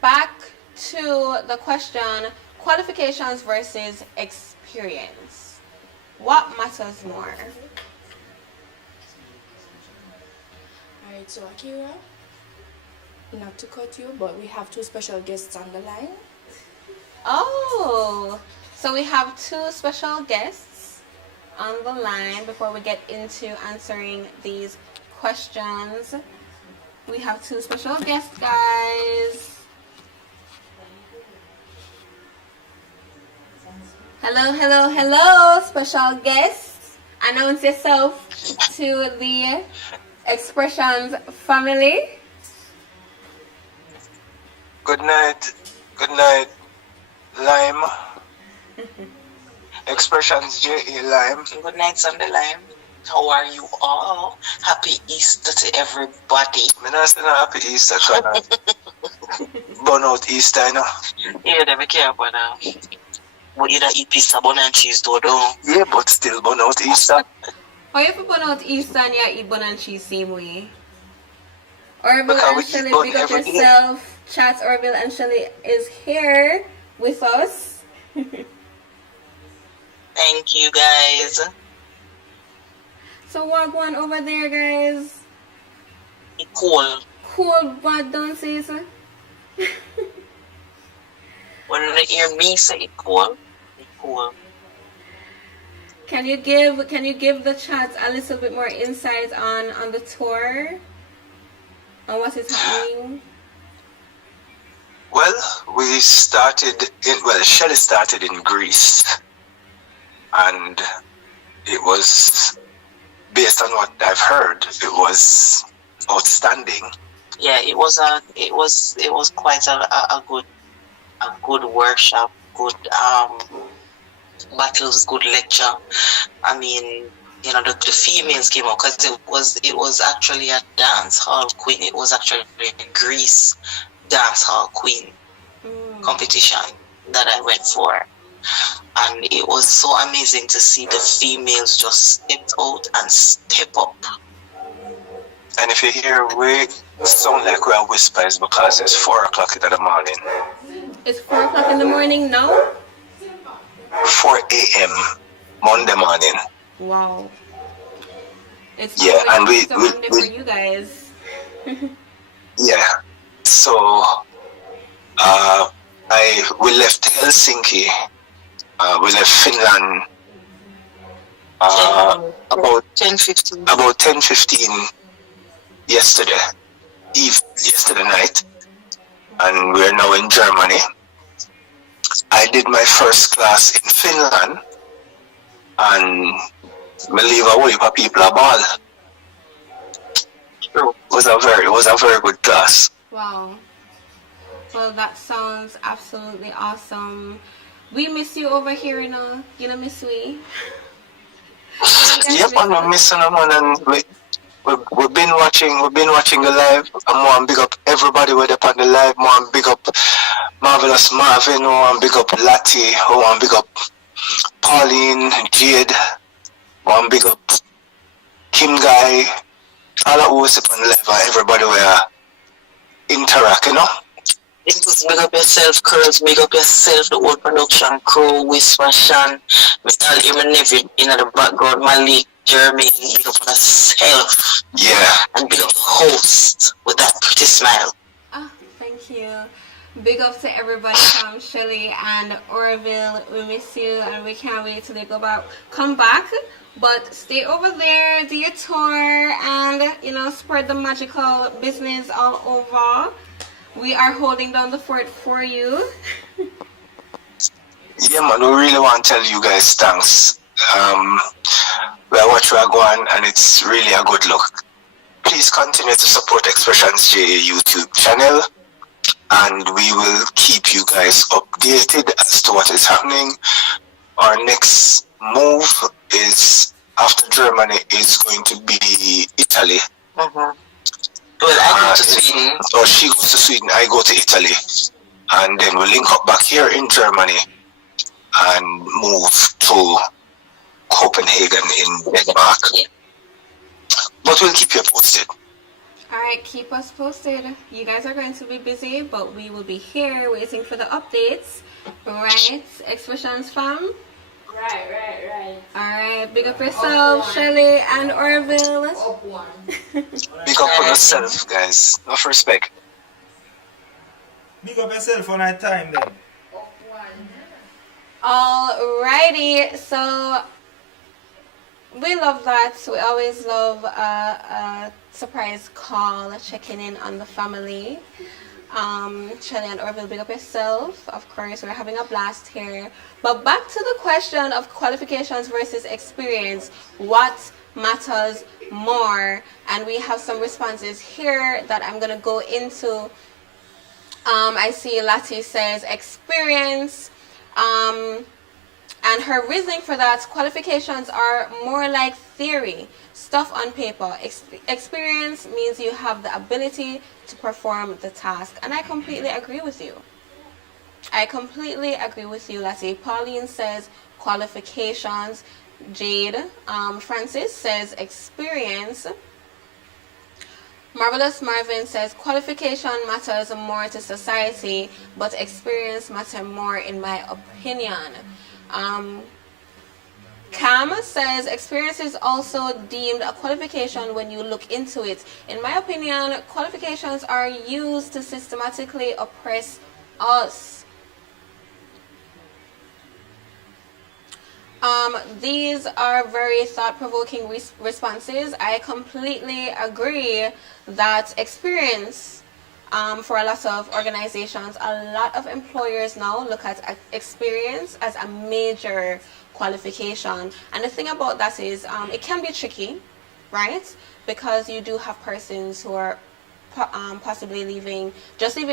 Back to the question, qualifications versus experience. What matters more? Alright, so Akira, not to cut you, but we have 2 special guests on the line. Oh, so we have 2 special guests on the line before we get into answering these questions. We have 2 special guests, guys. Hello, hello, hello, special guests. Announce yourself to the Xpressionz family. Good night, Lyme. Xpressionz J.A. Lyme. Good night, Sunday Lyme. How are you all? Happy Easter to everybody. I'm not saying happy Easter, because burn out Easter, you know. Yeah, they be careful now. But you don't eat pizza, bun and cheese, though, don't. Yeah, but still burn out Easter. How you burn out Easter and you eat bun and cheese same way? Orville Because and we eat Shelly, bun big up every day. yourself. Chat, Orville and Shelly is here with us. Thank you, guys. So what going over there, guys? It's cool. Cool, but don't say so. When you hear me say it's cool, it's cool. Can you give the chat a little bit more insight on the tour? On what is happening? Well, Shelly started in Greece. And it was, based on what I've heard, it was outstanding. Yeah, it was quite a good workshop, good battles, good lecture. I mean, you know, the females came out because it was actually a dance hall queen. It was actually a Greece dance hall queen competition that I went for. And it was so amazing to see the females just step out and step up. And if you hear we sound like we are whispers, because it's 4 o'clock in the morning. It's 4 o'clock in the morning now? 4 a.m. Monday morning. Wow. It's Yeah, and Monday for you guys. Yeah. So we left Helsinki. We left Finland about 10:15 yesterday night, and we're now in Germany. I did my first class in Finland, and we leave a whole people a ball. It was a very good class. Wow. Well, that sounds absolutely awesome. We miss you over here, you know. You know, miss we. Yep, I'm missing them, and we've been watching the live. I want to big up everybody with up on the live. I want to big up Marvelous Marvin. I want to big up Lati. I want to big up Pauline, Jade. I want to big up Kim Guy. All that was up on the live, and everybody will interact, you know. It was big up yourself, Curls, big up yourself, the whole production crew, Whisper Shan, Mr. Even Neville in the background, Malik, Jeremy, big up yourself. Yeah. And big up the host with that pretty smile. Ah, thank you. Big up to everybody from Shelly and Orville. We miss you and we can't wait till they come back. But stay over there, do your tour, and you know, spread the magical business all over. We are holding down the fort for you. Yeah, man, we really want to tell you guys thanks. We are watching we are going, and it's really a good look. Please continue to support Xpressionz J YouTube channel, and we will keep you guys updated as to what is happening. Our next move is, after Germany, is going to be Italy. Mm-hmm. Well, I go to Sweden. Or she goes to Sweden, I go to Italy. And then we'll link up back here in Germany and move to Copenhagen in Denmark. But we'll keep you posted. Alright, keep us posted. You guys are going to be busy, but we will be here waiting for the updates. Right, Xpressionz fam? Right. Alright, big up yourself, Shelly and Orville. Up one. Big up on yourself, guys. Enough respect. Big up yourself on that time then. Up one. Alrighty, so we love that. We always love a surprise call, checking in on the family. Shelly and Orville, big up yourself. Of course, we're having a blast here. But back to the question of qualifications versus experience. What matters more? And we have some responses here that I'm going to go into. I see Lati says experience. And her reasoning for that, qualifications are more like theory, stuff on paper. Experience means you have the ability to perform the task. And I completely agree with you. Lati. Pauline says qualifications. Jade. Francis says experience. Marvelous Marvin says qualification matters more to society, but experience matters more in my opinion. Cam says experience is also deemed a qualification when you look into it. In my opinion, qualifications are used to systematically oppress us. These are very thought-provoking responses. I completely agree that experience, for a lot of organizations, a lot of employers now look at experience as a major qualification. And the thing about that is it can be tricky, right? Because you do have persons who are possibly leaving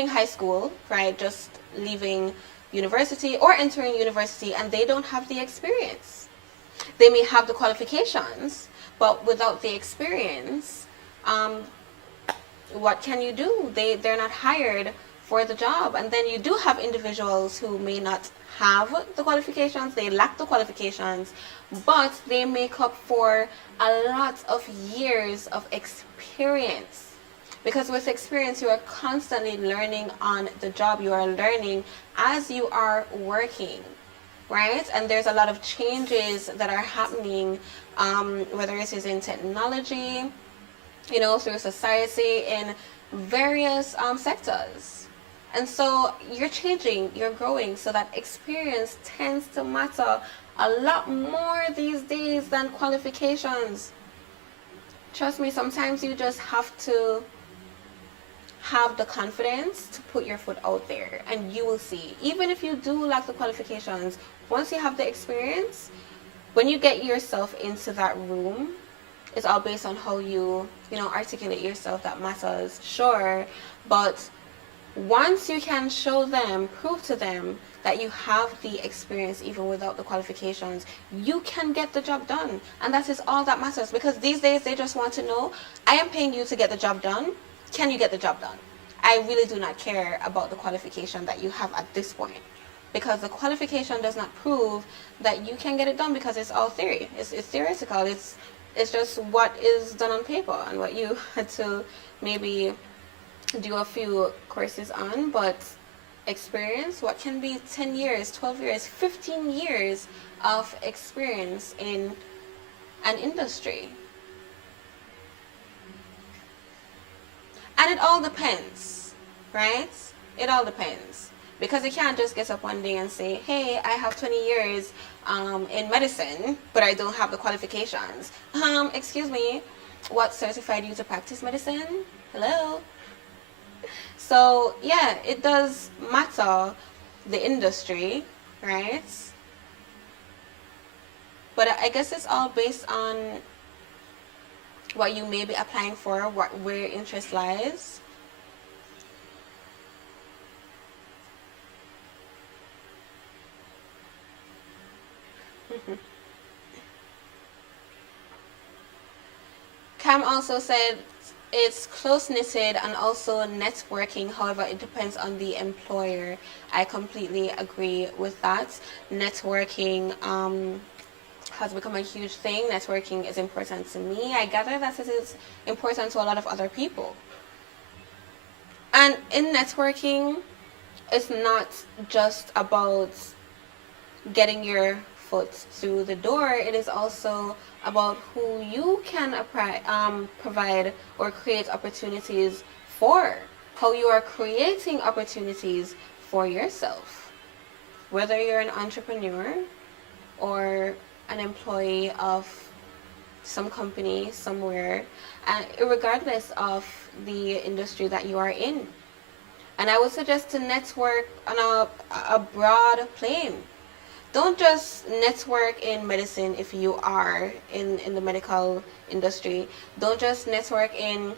high school, right? Just leaving university or entering university, and they don't have the experience. They may have the qualifications, but without the experience, what can you do? They're not hired for the job. And then you do have individuals who may not have the qualifications, they lack the qualifications, but they make up for a lot of years of experience. Because with experience, you are constantly learning on the job. You are learning as you are working, right? And there's a lot of changes that are happening, whether it is in technology, through society, in various sectors. And so you're changing, you're growing, so that experience tends to matter a lot more these days than qualifications. Trust me, sometimes you just have to have the confidence to put your foot out there, and you will see. Even if you do lack the qualifications, once you have the experience, when you get yourself into that room, it's all based on how you articulate yourself that matters, sure, but Once you can show them, prove to them that you have the experience even without the qualifications, you can get the job done. And that is all that matters, because these days they just want to know, I am paying you to get the job done. Can you get the job done? I really do not care about the qualification that you have at this point, because the qualification does not prove that you can get it done, because it's all theory. It's theoretical. It's just what is done on paper and what you had to maybe do a few courses on. But experience, what can be 10 years, 12 years, 15 years of experience in an industry? And it all depends, right? It all depends. Because you can't just get up one day and say, hey, I have 20 years in medicine, but I don't have the qualifications. Excuse me, what certified you to practice medicine? Hello? So, yeah, it does matter, the industry, right? But I guess it's all based on what you may be applying for, where your interest lies. Cam also said it's close-knitted and also networking. However, it depends on the employer. I completely agree with that. Networking has become a huge thing. Networking is important to me. I gather that it is important to a lot of other people. And in networking, it's not just about getting your foot through the door. It is also about who you can provide or create opportunities for, how you are creating opportunities for yourself, whether you're an entrepreneur or an employee of some company somewhere, regardless of the industry that you are in. And I would suggest to network on a broad plane. Don't just network in medicine if you are in the medical industry. Don't just network in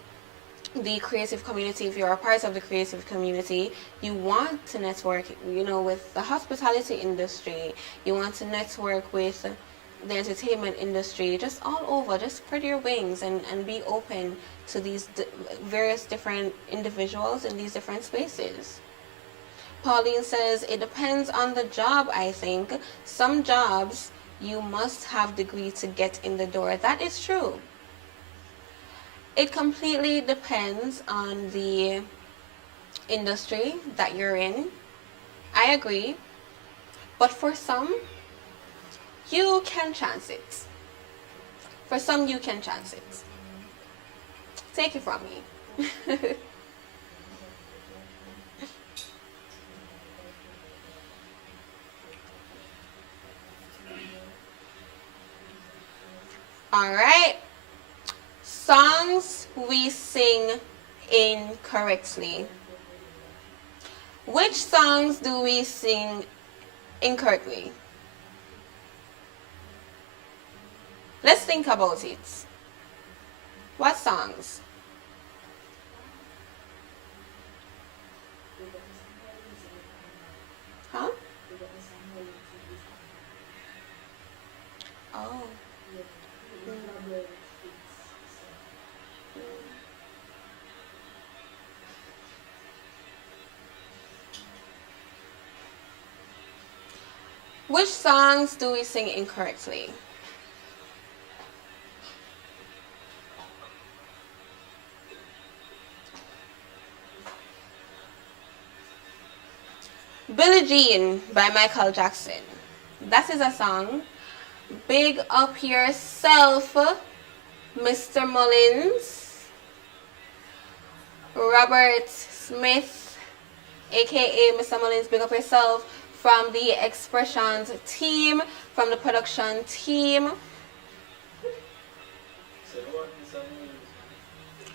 the creative community if you're a part of the creative community. You want to network, with the hospitality industry. You want to network with the entertainment industry, just all over. Just spread your wings and be open to these various different individuals in these different spaces. Pauline says, it depends on the job, I think. Some jobs, you must have degree to get in the door. That is true. It completely depends on the industry that you're in. I agree. But for some, you can chance it. For some, you can chance it. Take it from me. All right. Songs we sing incorrectly. Which songs do we sing incorrectly? Let's think about it. What songs? Huh? Oh. Which songs do we sing incorrectly? Billie Jean by Michael Jackson. That is a song. Big up yourself, Mr. Mullins. Robert Smith, aka Mr. Mullins, big up yourself, from the Xpressionz team, from the production team.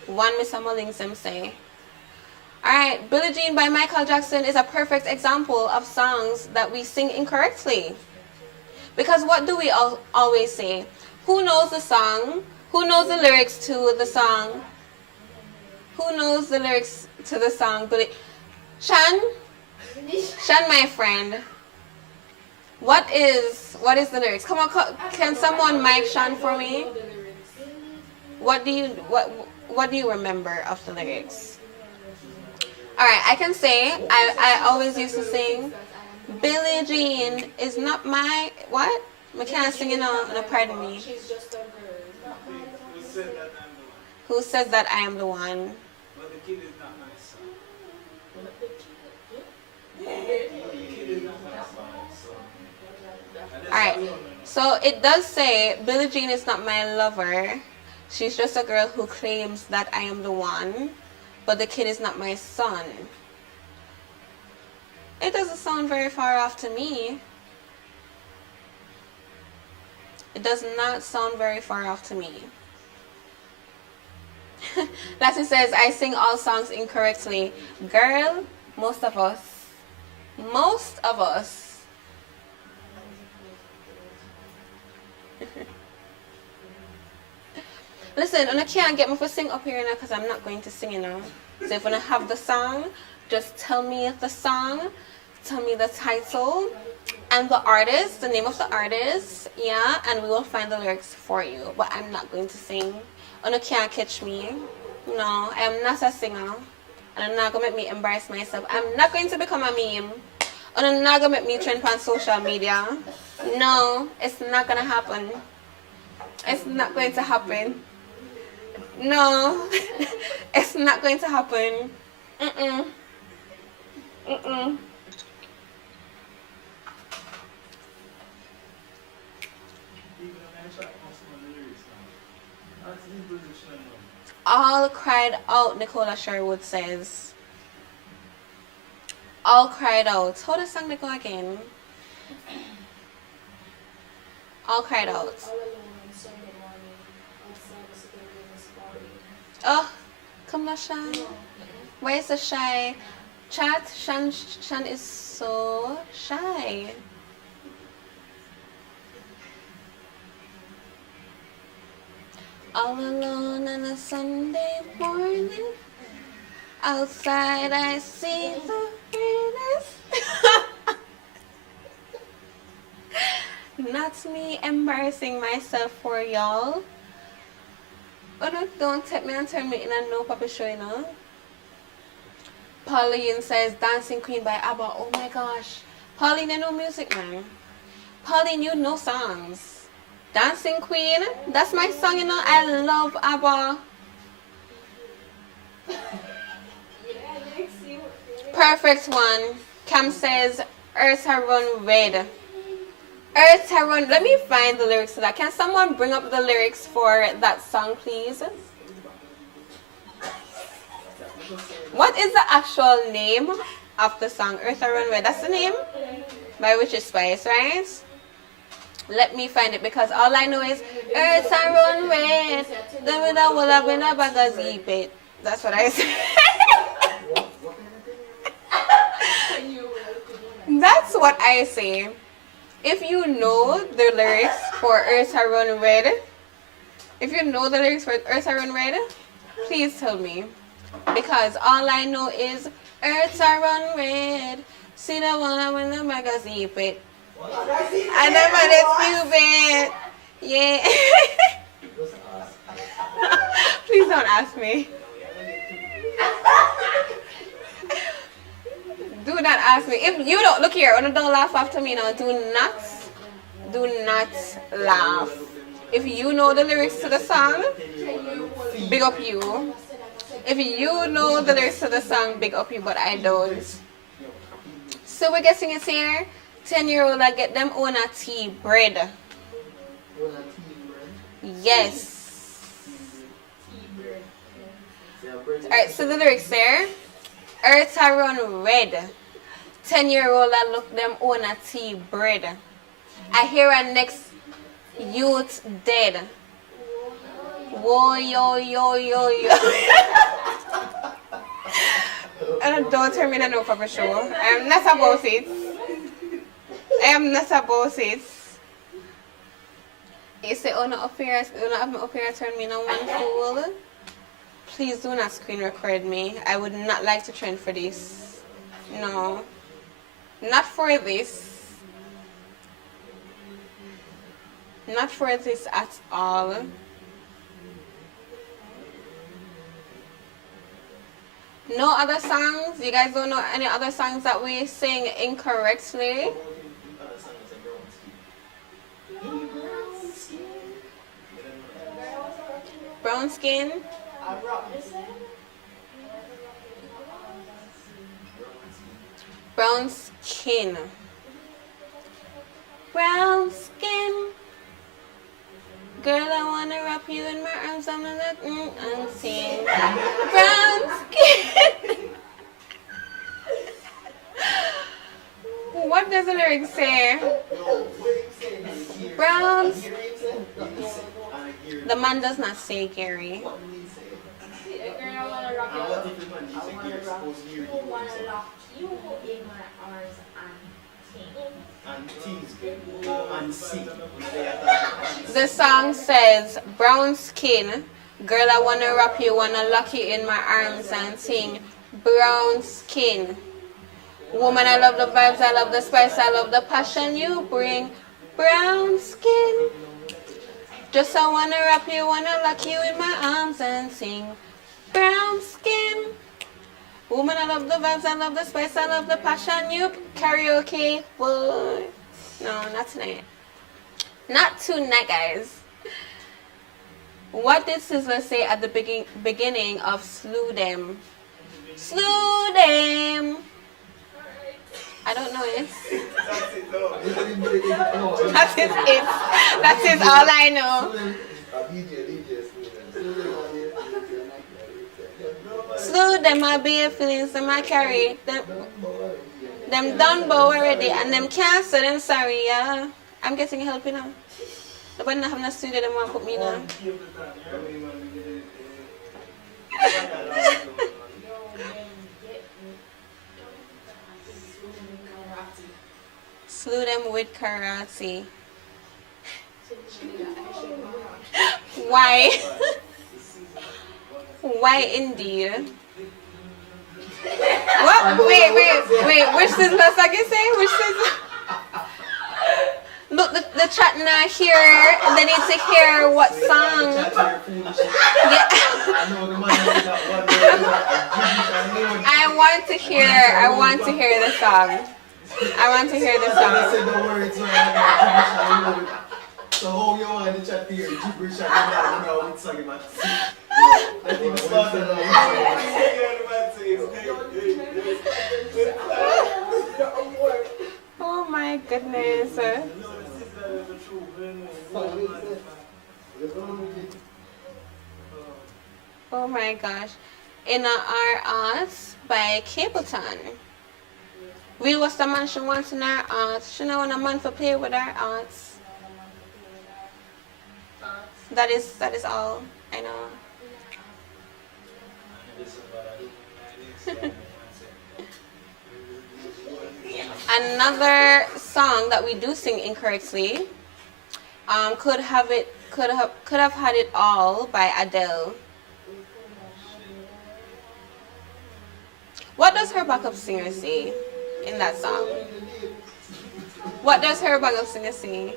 One Mr. Mullins, them say. Alright, Billie Jean by Michael Jackson is a perfect example of songs that we sing incorrectly. Because what do we always say? Who knows the song? Who knows the lyrics to the song? Who knows the lyrics to the song? Shan, my friend. What is the lyrics? Come on, can someone mic Shan for me? What do you remember of the lyrics? All right, I can say I always used to sing, Billie Jean is not my what? I can't sing it on pardon me. Who says that I am the one? But the kid is not my son. Alright, so it does say, Billie Jean is not my lover. She's just a girl who claims that I am the one. But the kid is not my son. It doesn't sound very far off to me. It does not sound very far off to me. Lassie says, I sing all songs incorrectly. Girl, most of us. Most of us. Listen, I can't get me to sing up here now because I'm not going to sing it now. So if I have the song, just tell me the song, tell me the title, and the artist, the name of the artist, yeah, and we will find the lyrics for you. But I'm not going to sing. You can't catch me. No, I am not a singer. And I'm not going to make me embarrass myself. I'm not going to become a meme. And I'm not going to make me trend on social media. No, it's not going to happen. It's not going to happen. No, it's not going to happen. Mm-mm. Mm-mm. All cried out, Nicola Sherwood says. All cried out. How does song go again? All cried out. Oh, come on, Shan. Why is so shy? Chat, Shan is so shy. All alone on a Sunday morning, outside I see the rain. Not me embarrassing myself for y'all. Oh no, don't take me and turn me in a no puppy show, you know. Pauline says Dancing Queen by ABBA. Oh my gosh. Pauline, you know music, man. Pauline, you know songs. Dancing Queen, that's my song, you know. I love ABBA. Perfect one. Cam says Earth Has Run Red. Earth Has Run. Let me find the lyrics to that. Can someone bring up the lyrics for that song, please? What is the actual name of the song? Earth Has Run Red. That's the name? By Richard Spice, right? Let me find it because all I know is Earth Has Run Red. That's what I say. That's what I say. If you know the lyrics for Earth Has Run Red, please tell me. Because all I know is Earth Has Run Red. See the one when the magazine it. I never let you bet. Yeah. Please don't ask me. Do not ask me. If you don't look here, don't laugh after me now. Do not laugh. If you know the lyrics to the song, big up you. If you know the lyrics to the song, big up you, but I don't. So we're guessing it's here. 10-year-old that get them on a tea bread. Yes. Alright, so the lyrics there. Earth has run red. 10-year-old that look them on a tea bread. I hear our next youth dead. Whoa, yo, yo, yo, yo. And don't turn me in a no for sure. I am not about it. I am not about it. You say, oh, not up here, have me up here, turn me in a one fool. Please do not screen record me. I would not like to trend for this. No. Not for this. Not for this at all. No other songs? You guys don't know any other songs that we sing incorrectly? Brown skin? Brown skin. Brown skin. Girl, I wanna wrap you in my arms. I'm gonna let and sing. Brown skin. What does the lyric say? Brown. The man does not say Gary. The song says, brown skin, girl, I wanna wrap you, wanna lock you in my arms and sing. Brown skin. Woman, I love the vibes, I love the spice, I love the passion you bring. Brown skin. Just I wanna wrap you, wanna lock you in my arms and sing. Brown skin. Woman, I love the vibes, I love the spice, I love the passion you karaoke. What? No, not tonight. Not tonight, guys. What did Sizzler say at the beginning of Slew Them? Slew Them. I don't know it. That is it. That is all I know. Slew them, I be feelings, them I carry. Them done bow already, and them can't say them sorry, yeah. I'm getting help, you know. Nobody not having a studio, them want to put me now. Slew them with karate. Why? Why indeed? What? Wait. Which is the second say? Which is? Look, the chat now here. They need to hear what song. Yeah. I want to hear the song. I want to hear the song. So how you want to chat here? Gibberish and now it's talking about. Oh my goodness. Oh my gosh. In our arts by Capleton. We was the man she wants in our arts. She don't want a man to play with our arts. That is all I know. Another song that we do sing incorrectly, could have had it all by Adele. What does her backup singer say in that song? What does her backup singer say?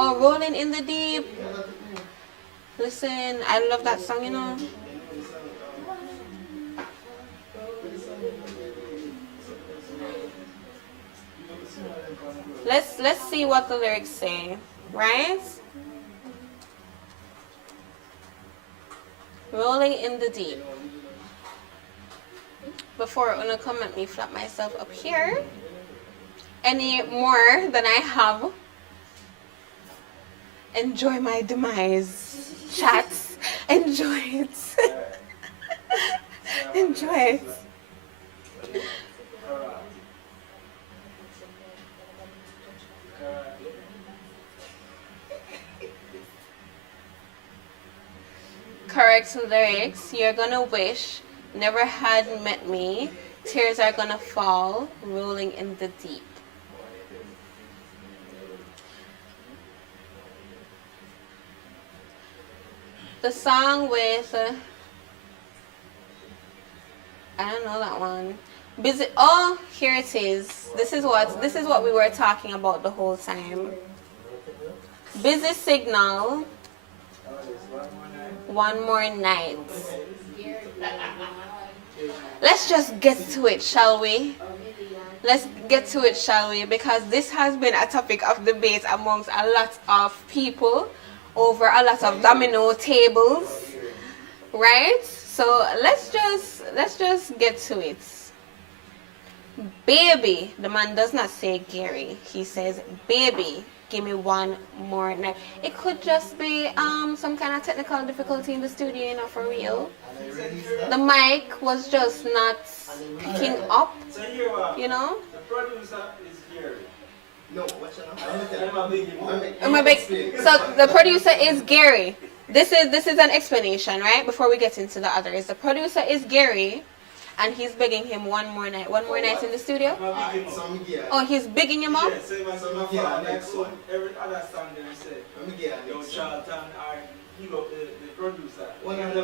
Oh, Rolling in the Deep. Listen, I love that song, you know. Let's see what the lyrics say, right? Rolling in the Deep. Before Una come at me, flap myself up here. Any more than I have. Enjoy my demise. Chats. Enjoy it. Enjoy it. Correct lyrics. You're gonna wish never had met me. Tears are gonna fall, rolling in the deep. The song with I don't know that one. Busy. Oh, here it is. This is what we were talking about the whole time. Busy signal. One more night. Let's just get to it, shall we? Let's get to it, shall we? Because this has been a topic of debate amongst a lot of people over a lot of domino tables, right? So let's just get to it. Baby, the man does not say Gary. He says, baby, give me one more night. It could just be some kind of technical difficulty in the studio, you know, for real. The mic was just not picking up, you know. The producer is Gary. No, what's your name? So the producer is Gary. This is an explanation, right? Before we get into the others, the producer is Gary, and he's begging him one more night in the studio. Oh, he's bigging him up. Yeah, same as next one. Every other song they say. Yo, Charlton or give up the producer. One of the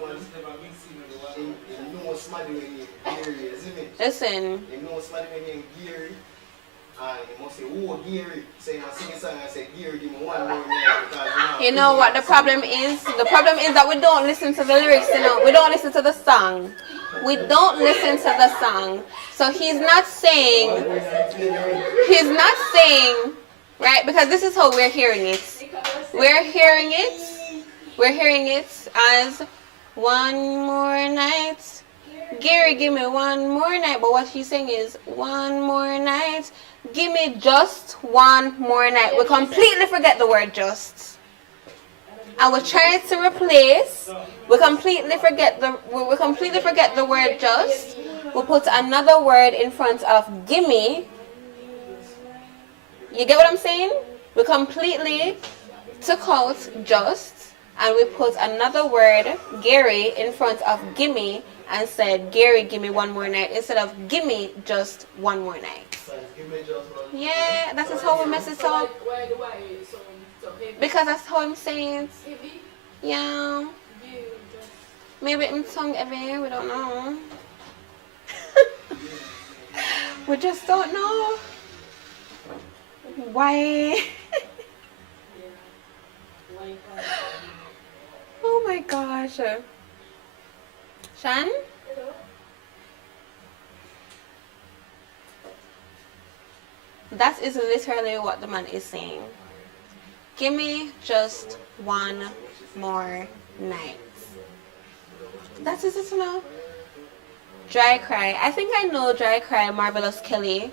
ones never mixing with the one. You know somebody when you Gary, isn't it? Listen. You know somebody when you Gary. And you must say, oh, Gary. So you must sing a song and say, Gary, give me one more night. You know what the problem is? The problem is that we don't listen to the lyrics, you know. We don't listen to the song. We don't listen to the song. So he's not saying, right? Because this is how we're hearing it. We're hearing it as one more night. Gary, give me one more night. But what he's saying is one more night. Give me just one more night. We completely forget the word just. And we try to replace. We completely forget the word just. We put another word in front of gimme. You get what I'm saying? We completely took out just and we put another word, Gary, in front of gimme and said, Gary, give me one more night instead of gimme just one more night. Yeah, that is how we mess it up. Because that's how I'm saying it. Yeah. Maybe I'm tongue away, we don't know. We just don't know. Why? Oh my gosh. Shan? That is literally what the man is saying. Give me just one more night. That is it now. Dry Cry. I think I know Dry Cry, Marvelous Kelly.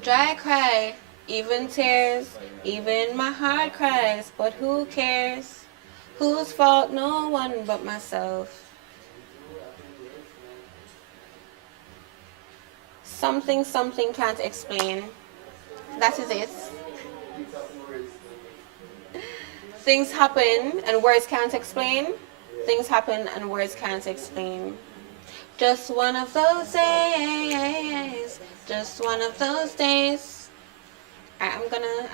Dry cry, even tears, even my heart cries, but who cares? Whose fault? No one but myself. Something can't explain. That is it. Things happen and words can't explain. Things happen and words can't explain. Just one of those days. Just one of those days. Alright,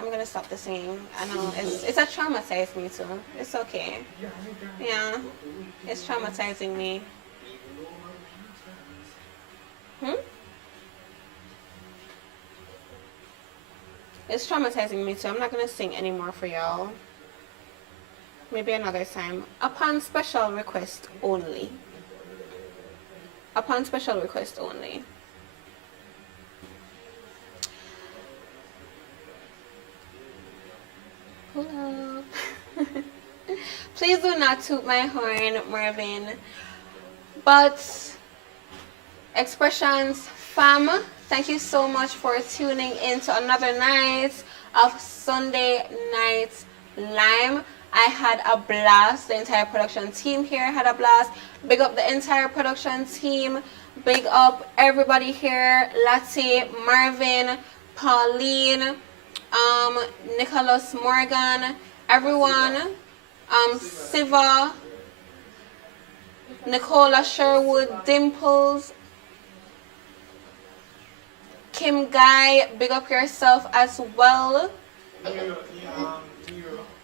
I'm gonna stop the singing. I know it's a traumatized me too. It's okay. Yeah, it's traumatizing me. It's traumatizing me too. I'm not gonna sing anymore for y'all. Maybe another time. Upon special request only. Upon special request only. Hello. Please do not toot my horn, Marvin. But Xpressionz fam, thank you so much for tuning in to another night of Sunday Night Lyme. I had a blast. The entire production team here had a blast. Big up the entire production team. Big up everybody here. Lati, Marvin, Pauline, Nicholas Morgan, everyone, Siva, Nicola Sherwood, Dimples, Kim Guy, big up yourself as well.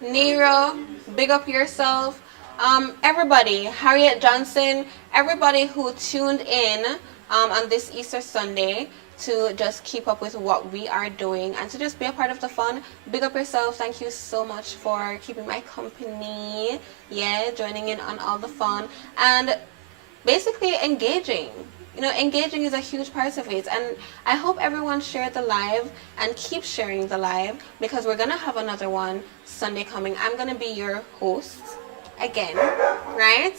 Nero, big up yourself. Everybody, Harriet Johnson, everybody who tuned in on this Easter Sunday to just keep up with what we are doing and to just be a part of the fun. Big up yourself. Thank you so much for keeping my company. Yeah, joining in on all the fun and basically engaging. You know, engaging is a huge part of it, and I hope everyone shared the live and keep sharing the live because we're gonna have another one Sunday coming. I'm gonna be your host again, right?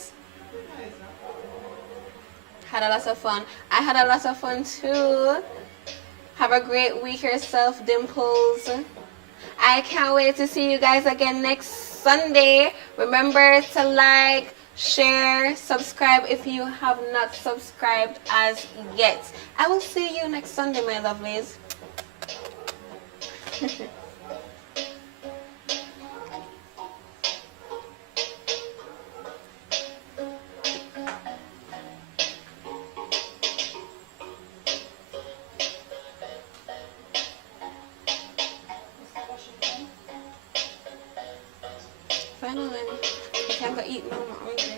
Had a lot of fun. I had a lot of fun too. Have a great week yourself, Dimples. I can't wait to see you guys again next Sunday. Remember to like, share, subscribe if you have not subscribed as yet. I will see you next Sunday, my lovelies. Finally, I can't go eat no more.